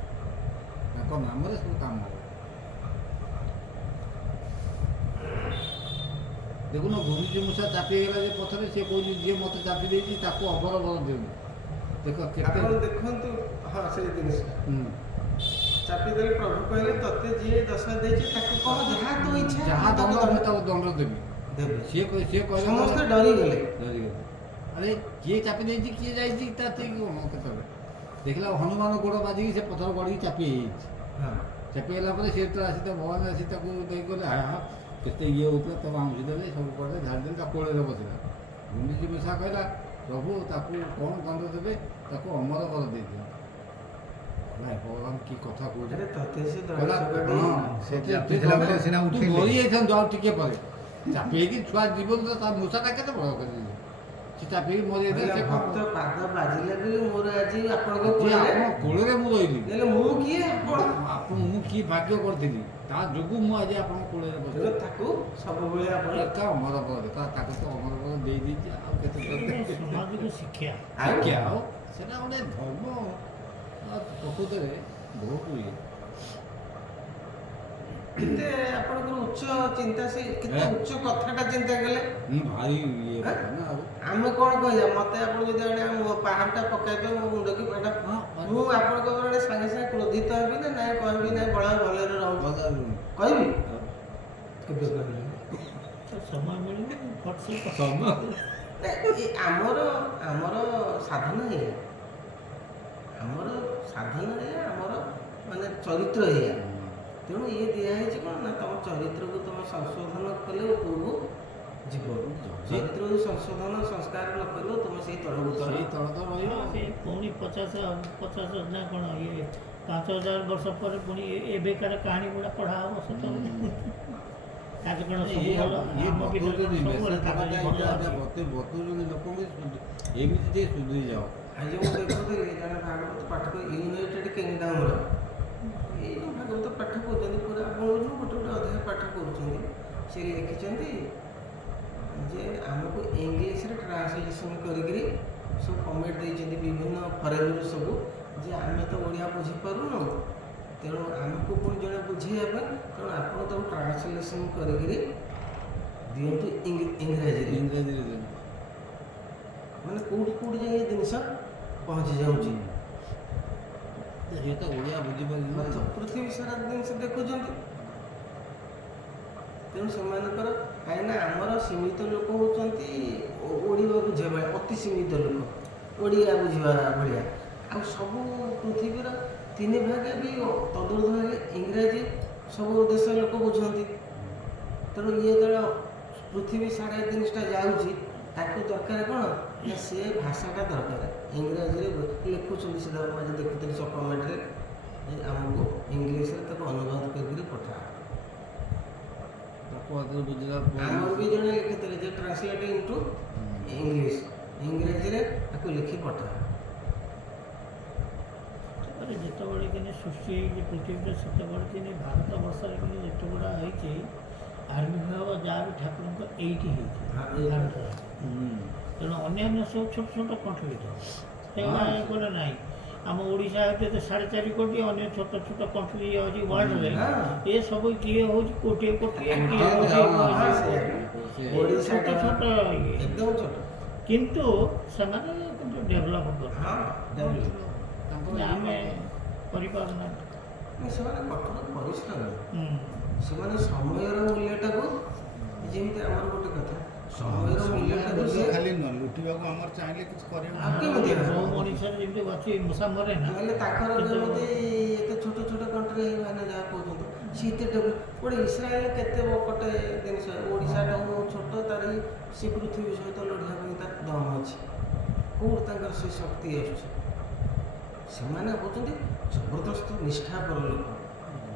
ତାଙ୍କ ନାମରେ ସବୁ କାମ ହେବ। ଦେଖୁନ ଘୁମିଚି ମୂଷା ଚାପି ହେଇଗଲା ଯେ ପଛରେ, ସେ କହୁଛି ଯିଏ ମୋତେ ଚାପି ଦେଇଛି ତାକୁ ଅଭର ବର ଦିଅନ୍ତୁ। ଦେଖ କେତେ ଆପଣ ଦେଖନ୍ତୁ ହଁ ସେଇ ଜିନିଷ ହୁଁ। ଚାପିଦେଲେ ପ୍ରଭୁ କହିଲେ ତତେ ଯିଏ ଦଶା ଦେଇଛି ତାକୁ କହ ଯାହା ତୋ ଇଚ୍ଛା ଯାହା ତାକୁ ଦଣ୍ଡ ମୁଁ ତାକୁ ଦଣ୍ଡ ଦେବି। ଦେବେ। ସିଏ କହିଲେ ସମସ୍ତେ ଡରିଗଲେ। ଡରିଗଲେ। ଆରେ କିଏ ଚାପି ଦେଇଛି କିଏ ଯାଇଛି ତା ଠିକ୍ କ'ଣ କେତେବେଳେ ଦେଖିଲା ହନୁମାନ ଗୋଡ଼ ବାଜିକି ସେ ପଥର ଗଡ଼ିକି ଚାପି ହେଇଯାଇଛି। ହଁ ଚାପି ହେଲା ପରେ ସିଏ ତ ଆସି ଭଗବାନ ଆସି ତାକୁ ଦେଇଗଲେ କେତେ ଇଏ ହେଉଥିଲା ତାକୁ ଆଉଁସି ଦେଲେ ସବୁ କଲେ ଝାଡ଼ିଦେଲେ ତା କୋଳରେ ବସିଲା। ଗୁଣ୍ଡିଚି ମୂଷା କହିଲା ପ୍ରଭୁ ତାକୁ କ'ଣ ଦଣ୍ଡ ଦେବେ ତାକୁ ଅମର ବର ଦେଇଦିଅ। ଭାଇ ଭଗବାନ କି କଥା କହୁଛି ଆରେ ତତେ ସେ କହିଲା ଦର୍ଶକ ହଁ ସେ ଚାପିଥିଲା ବୋଲି ସିନା ତୁ ଉଠେଇଲେ। ମରି ଯାଇଥାନ୍ତୁ ଆଉ ଟିକେ ପରେ ଚାପି ହେଇକି ଛୁଆ ଜୀବନ ତ ତା ମୂଷାଟା କେତେ ବଡ଼ କରିଦେଇଛି ସେ ଚାପି ହେଇକି ମରି ଯାଇଥିଲା ସେ ଭକ୍ତ ପାଦ ବାଜିଲା ବୋଲି ମୋର ଆଜି ଆପଣଙ୍କ ଯେ କୋଳରେ ଆପଣ କୋଳରେ ମୁଁ ରହିଲି ହେଲେ ମୁଁ କିଏ ଆପଣ ମୁଁ କି ଭାଗ୍ୟ କରିଥିଲି ତା ଯୋଗୁଁ ମୁଁ ଆଜି ଆପଣଙ୍କ କୋଳରେ ତେଣୁ ବସିଲି। ତାକୁ ସବୁବେଳେ ଆପଣ ଏକା ଅମର ବର ତାକୁ ତ ଅମର ବର ଦେଇଦେଇଛି ଆଉ କେତେ ସମାଜକୁ ଶିକ୍ଷା ଆଜ୍ଞା ଆଉ ସେଟା ଗୋଟେ ଧର୍ମ ପ୍ରକୃତରେ ବହୁତ ଇଏ କେତେ ଆପଣଙ୍କର ଉଚ୍ଚ ଚିନ୍ତା ସେ କେତେ ହେ? ଉଚ୍ଚ କଥାଟା ଚିନ୍ତା କଲେ ମୁଁ ଭାରି ଇଏ କଥା ନା ଆଉ ଆମେ କ'ଣ କହିବା ମତେ ଆପଣ ଯଦି ଆଣେ ମୋ ପାହାଡ଼ଟା ପକାଇବେ ମୋ ମୁଣ୍ଡ କି ପାହାଡ଼ ମୁଁ ଆପଣଙ୍କ ଉପରେ ସାଙ୍ଗେ ସାଙ୍ଗେ କ୍ରୋଧିତ ହେବି ନା ନାଇଁ କହିବି ନାଇଁ ବଳ ଭଲରେ ରହୁଛି ଭଲ କହିବି କେବେ କହିବି ତ ସମୟ ମିଳିବ ଫଟସେ ସମୟ ଆମର ଆମର ସାଧନା ଏଇଆ ଆମର ସାଧନା ଏଇଆ ଆମର ମାନେ ଚରିତ୍ର ଏଇଆ ତେଣୁ ଇଏ ଦିଆହେଇଛି କ'ଣ ନା ତମ ଚରିତ୍ରକୁ ତମେ ସଂଶୋଧନ କଲେ ଉପରକୁ ଯିବ ଚରିତ୍ରକୁ ସଂଶୋଧନ ସଂସ୍କାର ନ କରିବ ତୁମେ ସେଇ ତଳକୁ ତଳ ସେଇ ତଳ ତ ରହିବ ସେ ପୁଣି 50 ନା କ'ଣ ଇଏ 5000 ବର୍ଷ ପରେ ପୁଣି ଏବେକାର କାହାଣୀ ଗୁଡ଼ା ପଢ଼ା ହେବ ସତ ଆଜି କ'ଣ ସବୁ ଭଲ ଆମ ଭିତରେ କ'ଣ ସବୁବେଳେ ତାଙ୍କର ଭଲ ଅଛି। ବତଉଛନ୍ତି ଲୋକଙ୍କୁ ଏମିତି ଟିକେ ସୁଧୁରି ଯାଅ ଆଜି ମୁଁ ଦେଖୁଥିଲି ଜଣେ ଭାଗବତ ପାଠକ ୟୁନାଇଟେଡ୍ କିଙ୍ଗଡମ୍ର ଏଇ ଯେଉଁ ଭାଗବତ ପାଠ କରୁଛନ୍ତି ପୁରା ମୂଳରୁ ଗୋଟେ ଗୋଟେ ଅଧ୍ୟାୟ ପାଠ କରୁଛନ୍ତି ସେ ଲେଖିଛନ୍ତି ଯେ ଆମକୁ ଇଂଲିଶରେ ଟ୍ରାନ୍ସଲେସନ୍ କରିକିରି ସବୁ କମେଣ୍ଟ ଦେଇଛନ୍ତି ବିଭିନ୍ନ ଫରେନରୁ ସବୁ ଯେ ଆମେ ତ ଓଡ଼ିଆ ବୁଝିପାରୁନୁ ତେଣୁ ଆମକୁ ପୁଣି ଜଣେ ବୁଝେଇବା ପାଇଁ ତେଣୁ ଆପଣ ତାକୁ ଟ୍ରାନ୍ସଲେସନ୍ କରିକିରି ଦିଅନ୍ତୁ ଇଂରାଜୀରେ ଇଂରାଜୀରେ ଦେବେ ମାନେ କେଉଁଠି କେଉଁଠି ଯାଇ ଏ ଜିନିଷ ପହଞ୍ଚି ଯାଉଛି ସିଏ ତ ଓଡ଼ିଆ ବୁଝିପାରିଲି ପୃଥିବୀ ସାରା ଜିନିଷ ଦେଖୁଛନ୍ତି ତେଣୁ ସେମାନଙ୍କର କାହିଁକିନା ଆମର ସୀମିତ ଲୋକ ହେଉଛନ୍ତି ଓଡ଼ିଆ ବୁଝିବା ଭଳିଆ ଅତି ସୀମିତ ଲୋକ ଓଡ଼ିଆ ବୁଝିବା ଭଳିଆ ଆଉ ସବୁ ପୃଥିବୀର 3 ଭାଗ ବି ତଦୁର୍ଦ୍ଧ୍ୱ ହେଲେ ଇଂରାଜୀ ସବୁ ଦେଶ ଲୋକ ବୁଝନ୍ତି ତେଣୁ ଇଏ ଯେତେବେଳେ ପୃଥିବୀ ସାରା ଏ ଜିନିଷଟା ଯାଉଛି ତାକୁ ଦରକାର କ'ଣ ନା ସେ ଭାଷାଟା ଦରକାର ଇଂରାଜୀରେ ଲେଖୁଛନ୍ତି ସେ ଆଜି ଦେଖୁଥିଲି ସବୁ କମେଣ୍ଟରେ ଆମକୁ ଇଂଲିଶରେ ତାକୁ ଅନୁବାଦ କରିକି ପଠା ତାକୁ ଆଦର ବୁଝିଲା ଆମର ବି ଜଣେ ଲେଖିଥିଲେ ଯେ ଟ୍ରାନ୍ସଲେଟ୍ ଇଣ୍ଟୁ ଇଂଲିଶ ଇଂରାଜୀରେ ତାକୁ ଲେଖି ପଠା ତାପରେ ଯେତେବେଳେ କିନି ସୃଷ୍ଟି ହେଇଛି ପୃଥିବୀରେ ସେତେବେଳେ କିନି ଭାରତ ବର୍ଷରେ କିନି ଯେତେ ଗୁଡ଼ା ହେଇଛି ଆବିର୍ଭାବ ଯାହା ବି ଠାକୁରଙ୍କ ଏଇଠି ହେଇଛି ଭାରତରେ ତେଣୁ ଅନ୍ୟାନ୍ୟ ସବୁ ଛୋଟ ଛୋଟ କଣ୍ଟ୍ରିଟ ସେଗୁଡ଼ା ଏଗୁଡ଼ା ନାହିଁ ଆମ ଓଡ଼ିଶା ଭିତରେ 4.5 କୋଟି ଅନ୍ୟ ଛୋଟ ଛୋଟ କଣ୍ଟ୍ରି ଅଛି ୱାର୍ଲଡରେ ଏ ସବୁ କିଏ ହେଉଛି କୋଟିଏ କୋଟିଏ କିଏ ହେଉଛି ଛୋଟ ଛୋଟ ଇଏ ଏକଦମ ଛୋଟ କିନ୍ତୁ ସେମାନେ କିନ୍ତୁ ଡେଭଲପ୍ କରୁଛନ୍ତି ଆମେ କରିପାରୁନାହାନ୍ତି ସେମାନେ କଠୋର ପରିଶ୍ରମ ହୁଁ। ସେମାନେ ସମୟର ମୂଲ୍ୟଟାକୁ ଯେମିତି ଆମର ଗୋଟେ କଥା ସମୟର ମୂଲ୍ୟଟାକୁ ସେ ଖାଲି ନ ଲୁଟିବାକୁ ଆମର ଚାହିଁଲେ କିଛି ଆଉ କରିବାକୁ କେମିତି ହେବ? ସବୁ ମଣିଷରେ ଯେମିତି ଅଛି ମୂଷା ମରେ ନା ନହେଲେ ତାଙ୍କର କିନ୍ତୁ ଯେମିତି ଏତେ ଛୋଟ ଛୋଟ କଣ୍ଟ୍ରି ମାନେ ଯାହା କହୁଛନ୍ତି ସେ ଏତେ ଡେଭଲପ୍ ଗୋଟେ ଇସ୍ରାଏଲ କେତେ ବକଟେ ଜିନିଷ ଓଡ଼ିଶାଟା ଛୋଟ ତାର ସେ ପୃଥିବୀ ସହିତ ଲଢ଼ିବା ପାଇଁ ତାର ଦମ ଅଛି କେଉଁଠି ତାଙ୍କର ସେ ଶକ୍ତି ଆସୁଛି ସେମାନେ ହେଉଛନ୍ତି ଜବରଦସ୍ତ ନିଷ୍ଠାପର ଲୋକ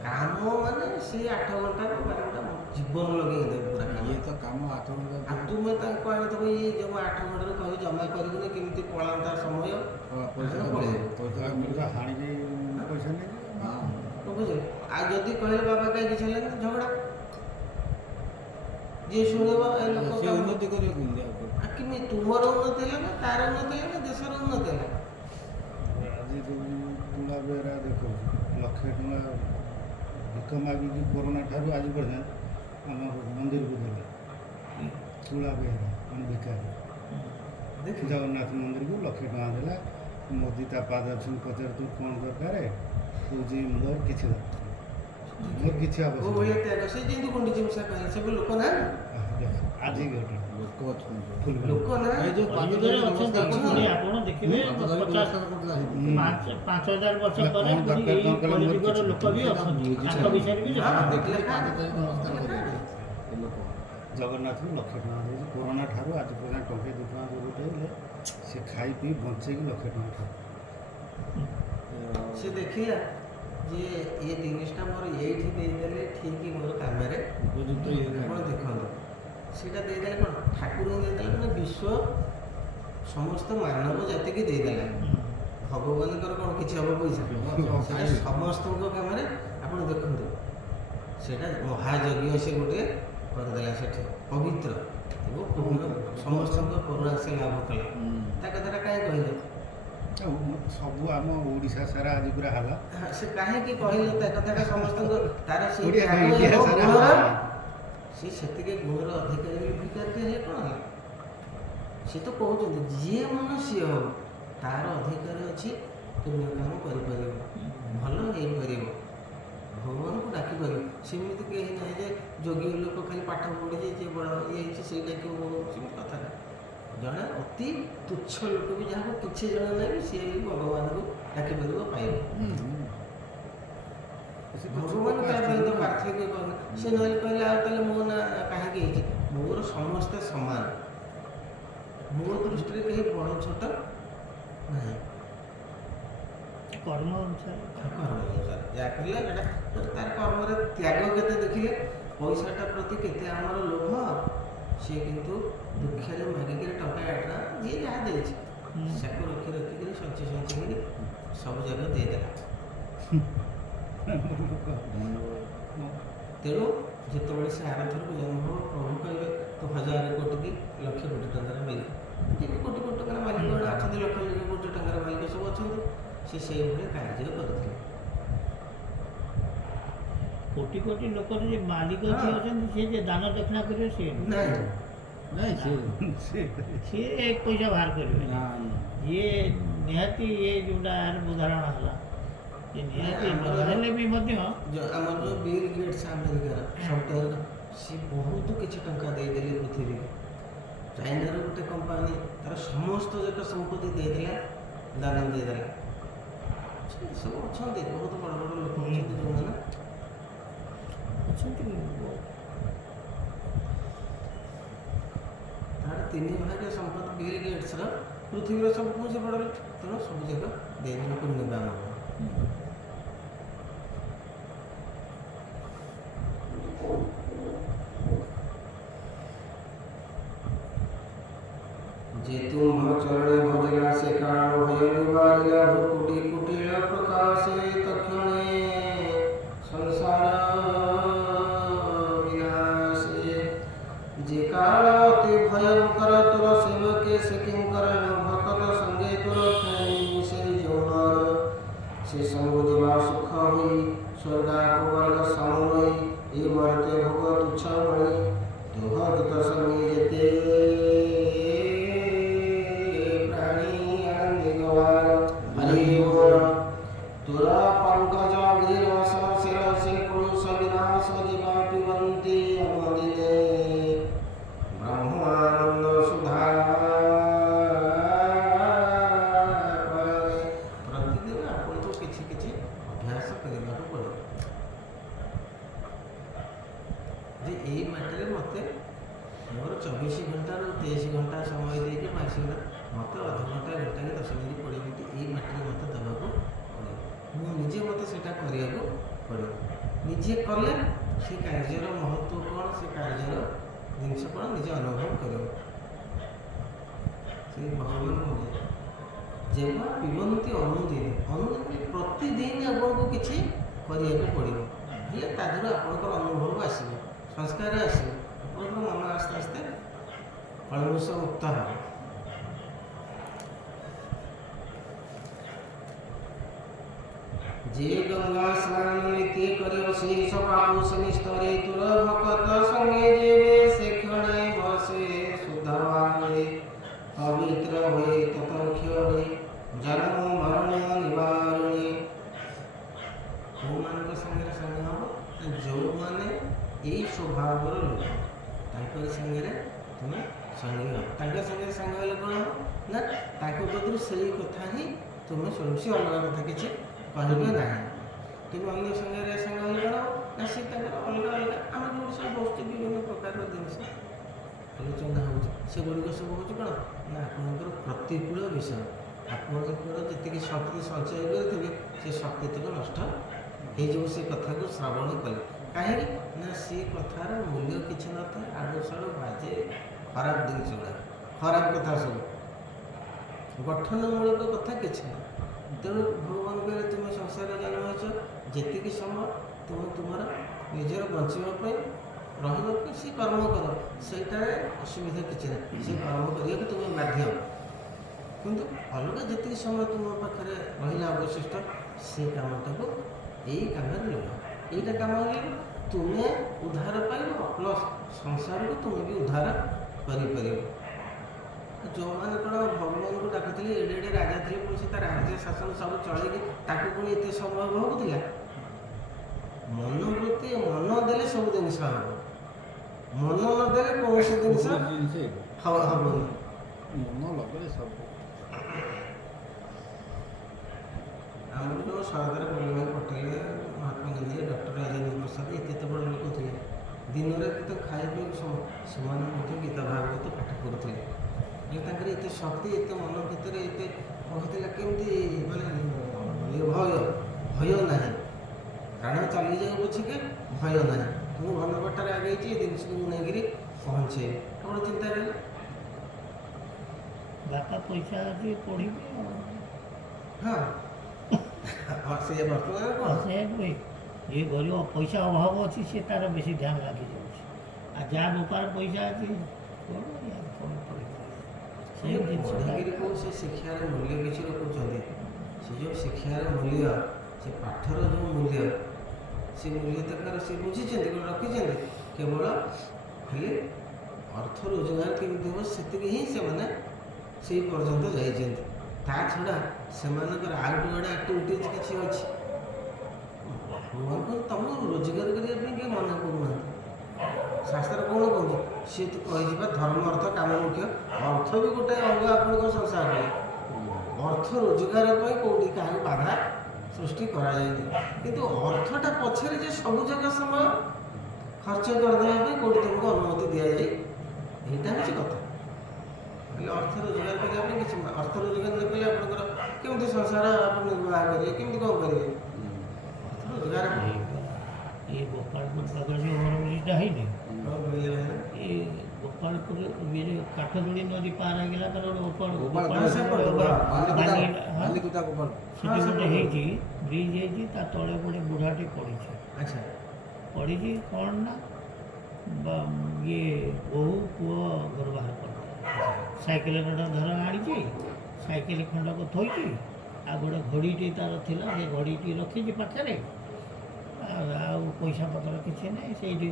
କାମ ମାନେ ସେ 8 ଘଣ୍ଟା 12 ଘଣ୍ଟା ଜୀବନ ଲଗେଇ ଦେବେ ପୁରା ଇଏ ତ କାମ 8 ଘଣ୍ଟା ଆଉ ତୁମେ ତାଙ୍କୁ ଆଣିଦେବ ଇଏ ଜମା 8 ଘଣ୍ଟାରୁ କହିବ ଜମା କରିବୁନି କେମିତି ପଳାନ୍ତା ସମୟ ପଇସା ହାଣିକି ପଇସା ନେଇଯିବେ ବୁଝିଲେ ଆଉ ଯଦି କହିଲେ ବାବା କାହିଁ କିଛି ହେଲାନି ଝଗଡ଼ା ଯିଏ ଶୁଣିବ ଏ ଲୋକ ସେ ଉନ୍ନତି କରିବ କେମିତି ଆଉ କେମିତି ତୁମର ଉନ୍ନତି ହେଲା ନା ତାର ଉନ୍ନତି ହେଲା ନା ଦେଶର ଉନ୍ନତି ହେଲା ଆଜି ଯେଉଁ ତୁଳା ବେହେରା ଦେଖାଉଛି 1,00,000 ଟଙ୍କା ଭିକ ମାଗିକି କରୋନା ଠାରୁ ଆଜି ପର୍ଯ୍ୟନ୍ତ ଆମ ମନ୍ଦିରକୁ ଦେଲେ ତୁଳା ବେହେରା ମାନେ ଭିକାରୀ ଦେଖି ଜଗନ୍ନାଥ ମନ୍ଦିରକୁ 1,00,000 ଟଙ୍କା ଦେଲା ମୋଦି ତା ପାଦ ଛୁଇଁ ପଚାରେ ତୁ କ'ଣ ଦରକାର, କହୁଛି ମୋର କିଛି ଦରକାର ନାହିଁ, ମୋର କିଛି କୋଉ ଆବଶ୍ୟକ ଭଳିଆ ତ୍ୟାଗ ସେ ଯେମିତି ଗୁଣ୍ଡିଚି ମୂଷା କହିଲେ ସେ ବି ଲୋକ ନା ଦେଖ ଆଜି ଘଟଣା ଲୋକ ଅଛନ୍ତି ଫୁଲ ଲୋକ ନା ଏଇ ଯୋଉ କଲିଯୁଗରେ ଅଛନ୍ତି ପୁଣି ଆପଣ ଦେଖିବେ ପଚାଶ ନମସ୍କାର 5,000 ବର୍ଷ ନା, ପରେ କ'ଣ ପୁଣି ଦରକାର ଏଇ କ'ଣ କଲେ ମୋର କଲିଯୁଗର କିଛି ଲୋକ ବି ଅଛନ୍ତି ତାଙ୍କ ବିଷୟରେ ବି ଲେଖା ଦେଖିଲେ 5 ତାରିଖ ନମସ୍କାର କରିବେ ଏ ଲୋକ ଜଗନ୍ନାଥଙ୍କୁ 1,00,000 ଟଙ୍କା ଦେଇଛି କରୋନା ଠାରୁ ଆଜି ପର୍ଯ୍ୟନ୍ତ ଟଙ୍କେ 2 ଟଙ୍କା ଯୋଉ ଦେଲେ ସେ ଖାଇ ପିଇ ବଞ୍ଚେଇକି 1,00,000 ଟଙ୍କା ଖାଉ ସେ ଦେଖିଲା ଯେ ଏ ଜିନିଷଟା ମୋର ଏଇଠି ଦେଇଦେଲେ ଠିକ୍ ମୋର କାମରେ ଉପଯୁକ୍ତ ଇଏ ଆପଣ ଦେଖନ୍ତୁ ସେଇଟା ଦେଇଦେଲେ କ'ଣ ଠାକୁରଙ୍କୁ ଦେଇଦେଲେ ମାନେ ବିଶ୍ୱ ସମସ୍ତ ମାନବ ଜାତିକି ଦେଇଦେଲା। ଭଗବାନଙ୍କର କ'ଣ କିଛି ହବ ପଇସା ସେଇଟା ସମସ୍ତଙ୍କ କାମରେ ଆପଣ ଦେଖନ୍ତୁ ସେଇଟା ମହାଯଜ୍ଞ ସେ ଗୋଟେ କରିଦେଲା ସେଠି ପବିତ୍ର ଏବଂ ସମସ୍ତଙ୍କ କରୁଣା ସେ ଲାଭ କଲା। ତା କଥାଟା କାହିଁ କହିଲେ ଆଉ ସବୁ ଆମ ଓଡ଼ିଶା ସାରା ଆଜି ପୁରା ହେଲା ସେ କାହିଁକି କହିଲେ ତା କଥାଟା ସମସ୍ତଙ୍କ ତାର ସେ ଓଡ଼ିଆ ତ୍ୟାଗ ଇଣ୍ଡିଆ ଏବଂ ସାରା ଗୁଣର ହେଲା। ସେ ସେତିକି ଗୁଣର ଅଧିକାରୀ ଭିକାରୀ ହେଲେ କ'ଣ ହେଲା ସେ ତ କହୁଛନ୍ତି ଯିଏ ମନୁଷ୍ୟ ହଉ ତାର ଅଧିକାର ଅଛି ପୁଣ୍ୟ କାମ କରିପାରିବ ଭଲ ହେଇପାରିବ ଭଗବାନଙ୍କୁ ଡାକିପାରିବ। ସେମିତି କେହି ନାହିଁ ଯେ ଯୋଗୀ ଲୋକ ଖାଲି ପାଠ ପଢ଼ିଛି ଯିଏ ବଡ଼ ଇଏ ହେଇଛି ସେଇଟା କେଉଁ ସେମିତି କଥା ନାହିଁ। ଜଣେ ଅତି ତୁଚ୍ଛ ଲୋକ ବି ଯାହାକୁ କିଛି ଜଣା ନାହିଁ ସିଏ ବି ଭଗବାନଙ୍କୁ ଡାକିପାରିବ ପାଇବ। ଭଗବାନ ତା ସହିତ ପାର୍ଥକ୍ୟ କରୁନି ସେ ନହେଲେ କହିଲେ ଆଉ ତାହେଲେ ମୋ ନା କାହିଁକି ହେଇଛି ମୋର ସମସ୍ତେ ସମାନ ମୋ ଦୃଷ୍ଟିରେ କେହି ବଡ଼ ଛୋଟ ନାହିଁ କର୍ମ ଅନୁସାରେ କର୍ମ ଅନୁସାରେ ଯାହା କଲେ ସେଇଟା ତାର କର୍ମରେ ତ୍ୟାଗ କେତେ ଦେଖିଲେ ପଇସାଟା ପ୍ରତି କେତେ ଆମର ଲୋଭ ସିଏ କିନ୍ତୁ ଦୁଃଖରେ ମାଗିକିରି ଟଙ୍କା ଆଠଟା ଯିଏ ଯାହା ଦେଇଛି ତାକୁ ରଖିକିରି ସଞ୍ଚି ସବୁ ଜାଗା ଦେଇଦେଲା। ତେଣୁ ଯେତେବେଳେ ସେ ଆରଥରକୁ ଜନ୍ମ ହେବ ପ୍ରଭୁ କହିବେ ତ 1,000 କୋଟି କି 1,00,000 କୋଟି ଟଙ୍କାର ମାଲିକ ଯେତେ କୋଟି କୋଟି ଟଙ୍କାର ମାଲିକ ଅଛନ୍ତି 1,00,000 କୋଟି ଟଙ୍କାର ମାଲିକ ସବୁ ଅଛନ୍ତି ସେ ସେଇଭଳି କାର୍ଯ୍ୟ କରୁଥିଲେ। କୋଟି କୋଟି ଲୋକର ଯେ ମାଲିକ ଯିଏ ଅଛନ୍ତି ସିଏ ଯେ ଦାନ ଦକ୍ଷିଣା କରିବେ ସିଏ ନାଇଁ ନାଇଁ ସିଏ 1 ପଇସା ବାହାର କରିବେ ଇଏ ନିହାତି ଇଏ ଯେଉଁଟା ଉଦାହରଣ ହେଲା ଯେ ନିହାତି ହେଲେ ବି ମଧ୍ୟ ଆମର ଯେଉଁ ବିଲ୍ ଗେଟ୍ସ ଆମେରିକାର ସଫ୍ଟୱେର ସେ ବହୁତ କିଛି ଟଙ୍କା ଦେଇଦେଲେ ପୃଥିବୀକୁ। ଚାଇନାର ଗୋଟେ କମ୍ପାନୀ ତାର ସମସ୍ତ ଯାକ ସମ୍ପତ୍ତି ଦେଇଦେଲା ଦାନ ଦେଇଦେଲା। ସବୁ ଅଛନ୍ତି ବହୁତ ବଡ଼ ବଡ଼ ଲୋକ ଅଛନ୍ତି ଯେଉଁମାନେ ଅଛନ୍ତି ତାର 3 ଭାଗ ସମ୍ପତ୍ତି ବିଲ୍ ଗେଟ୍ସର ପୃଥିବୀର ସବୁଠୁ ସେ ବଡ଼ ତେଣୁ ସବୁ ଯାକ ଦେଇଦେଲେ ପୁଣ୍ୟଦାନ। जे तुम चरणे भजला से काल भय निवारिला भुकुटी कुटिल प्रकाशे तक्षणे संसार विनाशे जे काल अति भयंकर तुर सेवके से किंकर भक्त संगे तुर से जौनर से संग जीवा सुख हुई स्वर्गा को वर्ग समोई ये मरते भोग तुच्छ बड़ी तुह दुत संगे जेते तुरा पंकज गिरस शिरसि पुरुष विनाश जीवा पिबन्ति अमदिने ब्रह्मानंद सुधा प्रतिदिन आपको किछि किछि अभ्यास करने पड़े जे एई मैटर मते मोर 24 घंटा 23 घंटा समय देके 5 घंटा मत आधा घंटा घंटा के 10 मिनिट 20 मिनिट एई मैटर मत देवाको पड़े मु निजे मते सेटा करियाको पड़े निजे करले से कार्यर महत्व कौन से कार्यर जिनस कौन निजे अनुभव करो से भगवान कहले जेबा पिबंती अनुदिन प्रतिदिन आपको किछि करियाको पड़िबो हेले तादर आपनकर अनुभव आसीबो संस्कार आसीबो आपनकर मन आस्ते आस्ते कलमश मुक्त हो। जे गंगा स्नान नित्य करियो शेष पाप से निस्तरे तुर भक्त संगे जेवे से क्षणे बसे शुद्ध भावे पवित्र होए तत क्षणे ଜନ୍ମ ମରଣ ନିବାରଣୀ। କେଉଁମାନଙ୍କ ସାଙ୍ଗରେ ସାଙ୍ଗ ହେବ? ଯେଉଁମାନେ ଏଇ ସ୍ୱଭାବର ଲୋକ ତାଙ୍କରି ସାଙ୍ଗରେ ତୁମେ ସାଙ୍ଗ ହେବ। ତାଙ୍କ ସାଙ୍ଗରେ ସାଙ୍ଗ ହେଲେ କ'ଣ ହେବ ନା ତାଙ୍କ କତିରୁ ସେଇ କଥା ହିଁ ତୁମେ ଶୁଣିବ। ସେ ଅଲଗା କଥା କିଛି କହିବେ ନାହିଁ। କିନ୍ତୁ ଅନ୍ୟ ସାଙ୍ଗରେ ସାଙ୍ଗ ହେଲେ କ'ଣ ହେବ ନା ସେ ତାଙ୍କର ଅଲଗା ଅଲଗା ଆମର ଯେଉଁ ସବୁ ବସ୍ତୁ ବିଭିନ୍ନ ପ୍ରକାରର ଜିନିଷ ଆଲୋଚନା ହେଉଛି ସେଗୁଡ଼ିକ ସବୁ ହେଉଛି କ'ଣ ନା ଆପଣଙ୍କର ପ୍ରତିକୂଳ ବିଷୟ। ଆପଣଙ୍କର ଯେତିକି ଶକ୍ତି ସଞ୍ଚୟ କରିଥିବେ ସେ ଶକ୍ତିଟିକୁ ନଷ୍ଟ ହେଇଯିବ ସେ କଥାକୁ ଶ୍ରବଣ କଲେ। କାହିଁକି ନା ସେ କଥାର ମୂଲ୍ୟ କିଛି ନଥାଏ। ଆଡ଼ୁ ସାଡ଼ୁ ବାଜେ ଖରାପ ଜିନିଷ ଗୁଡ଼ାକ ଖରାପ କଥା ସବୁ ଗଠନମୂଳକ କଥା କିଛି ନାହିଁ। ତେଣୁ ଭଗବାନ କହିଲେ ତୁମେ ସଂସାରରେ ଜନ୍ମ ହେଇଛ ଯେତିକି ସମୟ ତୁମେ ତୁମର ନିଜର ବଞ୍ଚିବା ପାଇଁ ରହିବା ପାଇଁ ସେ କର୍ମ କର। ସେଇଟାରେ ଅସୁବିଧା କିଛି ନାହିଁ। ସେ କର୍ମ କରିବାକୁ ତୁମେ ବାଧ୍ୟ। କିନ୍ତୁ ଅଲଗା ଯେତିକି ସମୟ ତୁମ ପାଖରେ ରହିଲା ଅବଶିଷ୍ଟ ସେ କାମଟାକୁ ଏଇ କାମରେ ଲଗାଅ। ଏଇଟା କାମ ହେଲେ ତୁମେ ଉଦ୍ଧାର ପାଇବ ପ୍ଲସ୍ ସଂସାରକୁ ତୁମେ ବି ଉଦ୍ଧାର କରିପାରିବ। ଯେଉଁମାନେ କ'ଣ ଭଗବାନଙ୍କୁ ଡାକୁଥିଲେ ଏଡ଼େ ଏଡ଼େ ରାଜା ଥିଲେ ପୁଣି ସେ ତା ରାଜ୍ୟ ଶାସନ ସବୁ ଚଳେଇକି ତାକୁ ପୁଣି ଏତେ ସମୟ ଭୋଗୁଥିଲା। ମନୋବୃତ୍ତି ମନ ଦେଲେ ସବୁ ଜିନିଷ ହେବ। ମନ ନଦେଲେ କୌଣସି ଜିନିଷ ହବନି। ମନ ଲଗେଇଲେ ସବୁ। ଆମର ଯେଉଁ ସର୍ଦ୍ଦାର ବଲ୍ଲଭଭାଇ ପଟେଲ ମହାତ୍ମା ଗାନ୍ଧୀ ଡକ୍ଟର ରାଜେନ୍ଦ୍ର ପ୍ରସାଦ ଏତେ ବଡ଼ ଲୋକ ଥିଲେ ଦିନରେ ତ ଖାଇବାକୁ ସେମାନେ ମଧ୍ୟ ଗୀତା ଭାଗବତ ପାଠ କରୁଥିଲେ। ହେଲେ ତାଙ୍କର ଏତେ ଶକ୍ତି ଏତେ ମନ ଭିତରେ ଏତେ କହିଥିଲା କେମିତି ମାନେ ଭୟ ନାହିଁ। ପ୍ରାଣ ଚାଲିଯାଉ ପଛକେ ଭୟ ନାହିଁ। ମୁଁ ଭଲ ବାଟରେ ଆଗେଇଛି ଏ ଜିନିଷକୁ ମୁଁ ନେଇକରି ପହଞ୍ଚେଇବି। ଆପଣ ଚିନ୍ତା କଲେ ବାପା ପଇସା ଅଛି ପଢ଼ିବି ଆଉ ହଁ ସେ ବର୍ତ୍ତମାନ କ'ଣ ସେ ଏ ଗରିବ ପଇସା ଅଭାବ ଅଛି ସେ ତାର ବେଶୀ ଧ୍ୟାନ ଲାଗିଯାଉଛି। ଆଉ ଯାହା ବେପାର ପଇସା ଅଛି କ'ଣ ପଢ଼ିବ ସେଇ ପଢ଼ିକିରି କେଉଁ ସେ ଶିକ୍ଷାର ମୂଲ୍ୟ କିଛି ରଖୁଛନ୍ତି। ସେ ଯେଉଁ ଶିକ୍ଷାର ମୂଲ୍ୟ ସେ ପାଠର ଯେଉଁ ମୂଲ୍ୟ ସେ ମୂଲ୍ୟ ତାଙ୍କର ସେ ବୁଝିଛନ୍ତି କ'ଣ ରଖିଛନ୍ତି। କେବଳ ଖାଲି ଅର୍ଥ ରୋଜଗାର କେମିତି ହେବ ସେତିକି ହିଁ ସେମାନେ ସେଇ ପର୍ଯ୍ୟନ୍ତ ଯାଇଛନ୍ତି। ତା ଛଡ଼ା ସେମାନଙ୍କର ଆଉ ଗୋଟେ ଆକ୍ଟିଭିଟିଜ୍ କିଛି ଅଛି। ଭଗବାନଙ୍କୁ ତୁମକୁ ରୋଜଗାର କରିବା ପାଇଁ କେହି ମନା କରୁନାହାନ୍ତି। ଶାସ୍ତ୍ର କ'ଣ କହୁଛି ସିଏ ତ କହିଯିବା ଧର୍ମ ଅର୍ଥ କାମ ମୁଖ୍ୟ। ଅର୍ଥ ବି ଗୋଟେ ଅଙ୍ଗ ଆପଣଙ୍କ ସଂସାରରେ। ଅର୍ଥ ରୋଜଗାର ପାଇଁ କେଉଁଠି କାହାକୁ ବାଧା ସୃଷ୍ଟି କରାଯାଇନି। କିନ୍ତୁ ଅର୍ଥଟା ପଛରେ ଯେ ସବୁ ଜାଗା ସମୟ ଖର୍ଚ୍ଚ କରିଦେବା ପାଇଁ କେଉଁଠି ତୁମକୁ ଅନୁମତି ଦିଆଯାଏ ଏଇଟା ହେଉଛି କଥା। ହେଲେ ଅର୍ଥ ରୋଜଗାର କରିବା ପାଇଁ କିଛି ଅର୍ଥ ରୋଜଗାର ନ କଲେ ଆପଣଙ୍କର କେମିତି ସଂସାର ଆପଣ ନିର୍ବାହ କରିବେ କେମିତି କ'ଣ କରିବେ? ଅର୍ଥ ରୋଜଗାର ଏ ଗୋପାଳପୁର ପାଖରେ ଯେଉଁ ଓଭରବ୍ରିଜଟା ହେଇନି ଏ ଗୋପାଳପୁର କାଠଯୋଡ଼ି ନଦୀ ପାର ହେଇଗଲା ତାର ସେଠି ଗୋଟେ ହେଇଛି ବ୍ରିଜ୍ ହେଇଛି ତା ତଳେ ଗୋଟେ ବୁଢ଼ାଟେ ପଡ଼ିଛି। ଆଚ୍ଛା ପଡ଼ିଛି କ'ଣ ନା ଇଏ ବୋହୂ ପୁଅ ଘର ବାହାର କରିଦେଲା। ସାଇକେଲ ଧର ଆଣିଛି ସାଇକେଲ ଖଣ୍ଡକ ଥୋଇଛି ଆଉ ଗୋଟେ ଘଡ଼ିଟି ତାର ଥିଲା ସେ ଘଡ଼ିଟି ରଖିଛି ପାଖରେ ଆଉ ପଇସା ପତ୍ର କିଛି ନାହିଁ। ସେଇଠି